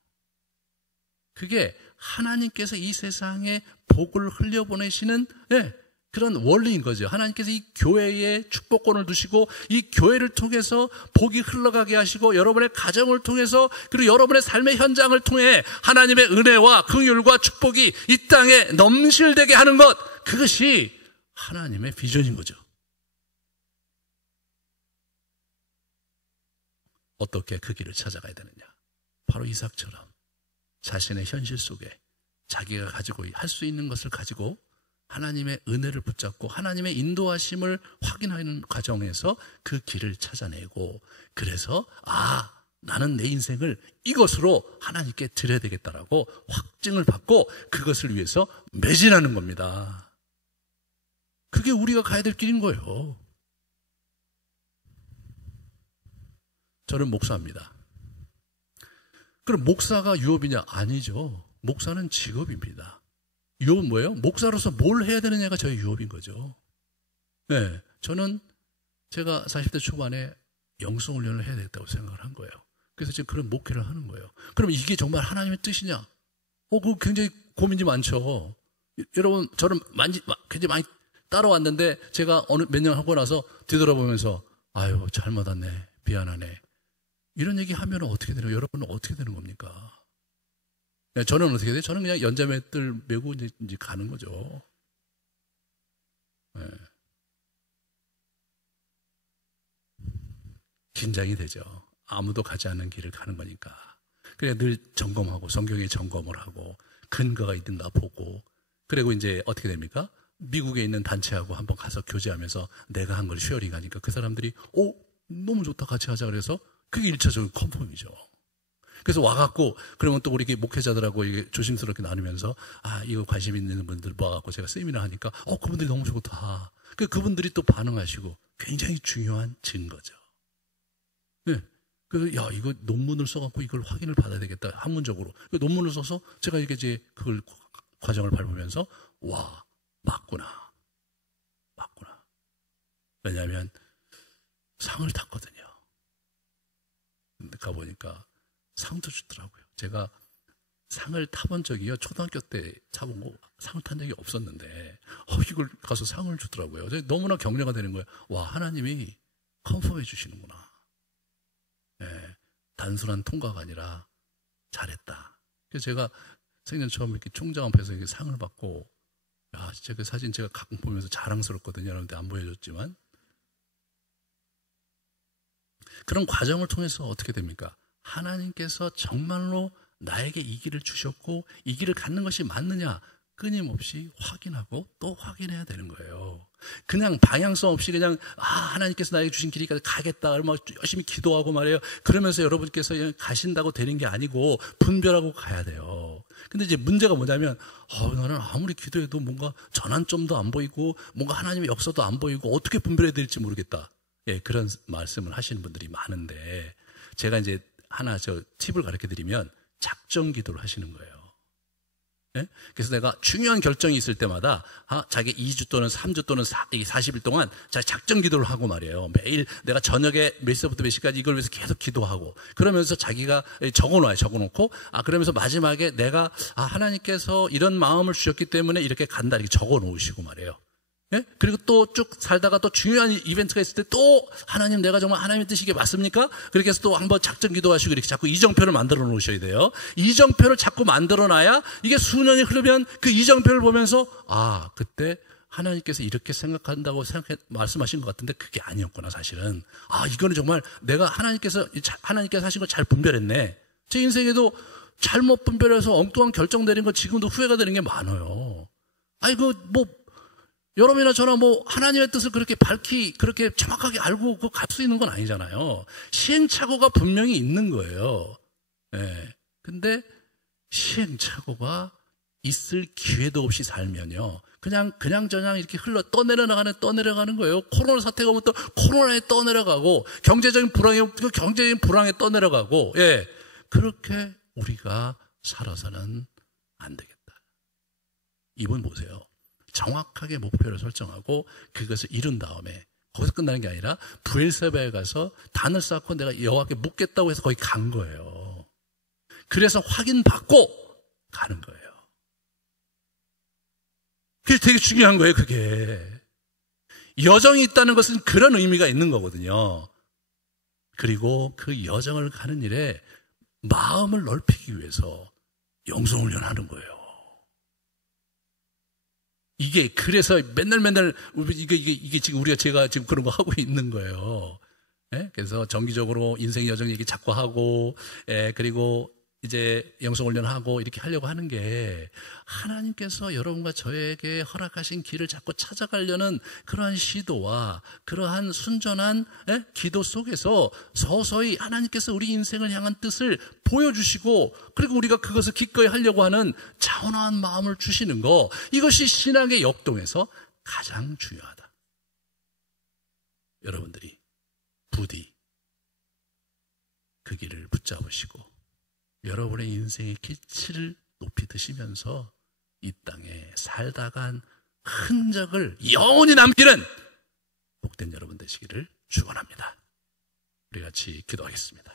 그게 하나님께서 이 세상에 복을 흘려보내시는 그런 원리인 거죠. 하나님께서 이 교회에 축복권을 두시고 이 교회를 통해서 복이 흘러가게 하시고 여러분의 가정을 통해서 그리고 여러분의 삶의 현장을 통해 하나님의 은혜와 긍휼과 축복이 이 땅에 넘실되게 하는 것, 그것이 하나님의 비전인 거죠. 어떻게 그 길을 찾아가야 되느냐? 바로 이삭처럼 자신의 현실 속에 자기가 가지고 할 수 있는 것을 가지고 하나님의 은혜를 붙잡고 하나님의 인도하심을 확인하는 과정에서 그 길을 찾아내고, 그래서 나는 내 인생을 이것으로 하나님께 드려야 되겠다라고 확증을 받고 그것을 위해서 매진하는 겁니다. 그게 우리가 가야 될 길인 거예요. 저는 목사입니다. 그럼 목사가 유업이냐? 아니죠. 목사는 직업입니다. 유업은 뭐예요? 목사로서 뭘 해야 되느냐가 저의 유업인 거죠. 네, 저는 제가 40대 초반에 영성훈련을 해야 되겠다고 생각을 한 거예요. 그래서 지금 그런 목회를 하는 거예요. 그럼 이게 정말 하나님의 뜻이냐? 그거 굉장히 고민이 많죠. 여러분, 저를 굉장히 많이 따라왔는데 제가 어느 몇 년 하고 나서 뒤돌아보면서 아유, 잘못 왔네, 미안하네, 이런 얘기 하면 어떻게 되는 거예요? 여러분은 어떻게 되는 겁니까? 저는 어떻게 돼요? 저는 그냥 연자맷들 메고 이제 가는 거죠. 네. 긴장이 되죠. 아무도 가지 않는 길을 가는 거니까. 그래 늘 점검하고 성경에 점검을 하고 근거가 있는가 보고, 그리고 이제 어떻게 됩니까? 미국에 있는 단체하고 한번 가서 교제하면서 내가 한 걸 쉐어링 하니까 그 사람들이 너무 좋다, 같이 하자 그래서 그게 1차적인 컨펌이죠. 그래서 와갖고 그러면 또 우리 목회자들하고 이게 조심스럽게 나누면서 이거 관심 있는 분들 모아갖고 제가 세미나 하니까 그분들이 너무 좋다. 그분들이 또 반응하시고 굉장히 중요한 증거죠. 네. 그래서 이거 논문을 써갖고 이걸 확인을 받아야 되겠다. 학문적으로 논문을 써서 제가 이제 그걸 과정을 밟으면서 맞구나. 왜냐하면 상을 탔거든요. 근데 가보니까 상도 주더라고요. 제가 상을 타본 적이요, 초등학교 때 타본 거 상을 탄 적이 없었는데 이걸 가서 상을 주더라고요. 너무나 격려가 되는 거예요. 하나님이 컨펌해 주시는구나. 네, 단순한 통과가 아니라 잘했다. 그래서 제가 생전 처음 이렇게 총장 앞에서 이렇게 상을 받고, 진짜 그 사진 제가 가끔 보면서 자랑스럽거든요. 여러분들 안 보여줬지만. 그런 과정을 통해서 어떻게 됩니까? 하나님께서 정말로 나에게 이 길을 주셨고 이 길을 갖는 것이 맞느냐 끊임없이 확인하고 또 확인해야 되는 거예요. 그냥 방향성 없이 그냥 하나님께서 나에게 주신 길이까지 가겠다 막 열심히 기도하고 말이에요. 그러면서 여러분께서 가신다고 되는 게 아니고 분별하고 가야 돼요. 근데 이제 문제가 뭐냐면 나는 아무리 기도해도 뭔가 전환점도 안 보이고 뭔가 하나님의 역사도 안 보이고 어떻게 분별해야 될지 모르겠다. 그런 말씀을 하시는 분들이 많은데, 제가 이제 하나 팁을 가르쳐 드리면 작정 기도를 하시는 거예요. 네? 그래서 내가 중요한 결정이 있을 때마다 자기 2주 또는 3주 또는 40일 동안 작정 기도를 하고 말이에요. 매일 내가 저녁에 몇 시부터 몇 시까지 이걸 위해서 계속 기도하고, 그러면서 자기가 적어놓고 그러면서 마지막에 내가 하나님께서 이런 마음을 주셨기 때문에 이렇게 간다 이렇게 적어놓으시고 말이에요. 예? 그리고 또 쭉 살다가 또 중요한 이벤트가 있을 때 또 하나님, 내가 정말 하나님의 뜻이 이게 맞습니까? 그렇게 해서 또 한번 작전 기도하시고 이렇게 자꾸 이정표를 만들어 놓으셔야 돼요. 이정표를 자꾸 만들어 놔야 이게 수년이 흐르면 그 이정표를 보면서 그때 하나님께서 이렇게 생각한다고 말씀하신 것 같은데 그게 아니었구나 사실은. 이거는 정말 내가 하나님께서 하신 걸 잘 분별했네. 제 인생에도 잘못 분별해서 엉뚱한 결정 내린 거 지금도 후회가 되는 게 많아요. 여러분이나 저나 하나님의 뜻을 그렇게 그렇게 정확하게 알고 갈 수 있는 건 아니잖아요. 시행착오가 분명히 있는 거예요. 네. 근데 시행착오가 있을 기회도 없이 살면요, 그냥 이렇게 떠내려가는 거예요. 코로나 사태가 오면 또 코로나에 떠내려가고, 경제적인 불황에 떠내려가고, 그렇게 우리가 살아서는 안 되겠다. 이분 보세요. 정확하게 목표를 설정하고 그것을 이룬 다음에 거기서 끝나는 게 아니라 브엘세바에 가서 단을 쌓고 내가 여호와께 묻겠다고 해서 거기 간 거예요. 그래서 확인받고 가는 거예요. 그게 되게 중요한 거예요. 그게 여정이 있다는 것은 그런 의미가 있는 거거든요. 그리고 그 여정을 가는 일에 마음을 넓히기 위해서 영성훈련하는 거예요. 이게 그래서 맨날 이게 지금 제가 지금 그런 거 하고 있는 거예요. 예? 그래서 정기적으로 인생 여정 얘기 자꾸 하고, 그리고 이제 영성훈련하고 이렇게 하려고 하는 게 하나님께서 여러분과 저에게 허락하신 길을 자꾸 찾아가려는 그러한 시도와 그러한 순전한 기도 속에서 서서히 하나님께서 우리 인생을 향한 뜻을 보여주시고, 그리고 우리가 그것을 기꺼이 하려고 하는 자원한 마음을 주시는 거, 이것이 신앙의 역동에서 가장 중요하다. 여러분들이 부디 그 길을 붙잡으시고 여러분의 인생의 기치를 높이 드시면서 이 땅에 살다 간 흔적을 영원히 남기는 복된 여러분 되시기를 축원합니다. 우리 같이 기도하겠습니다.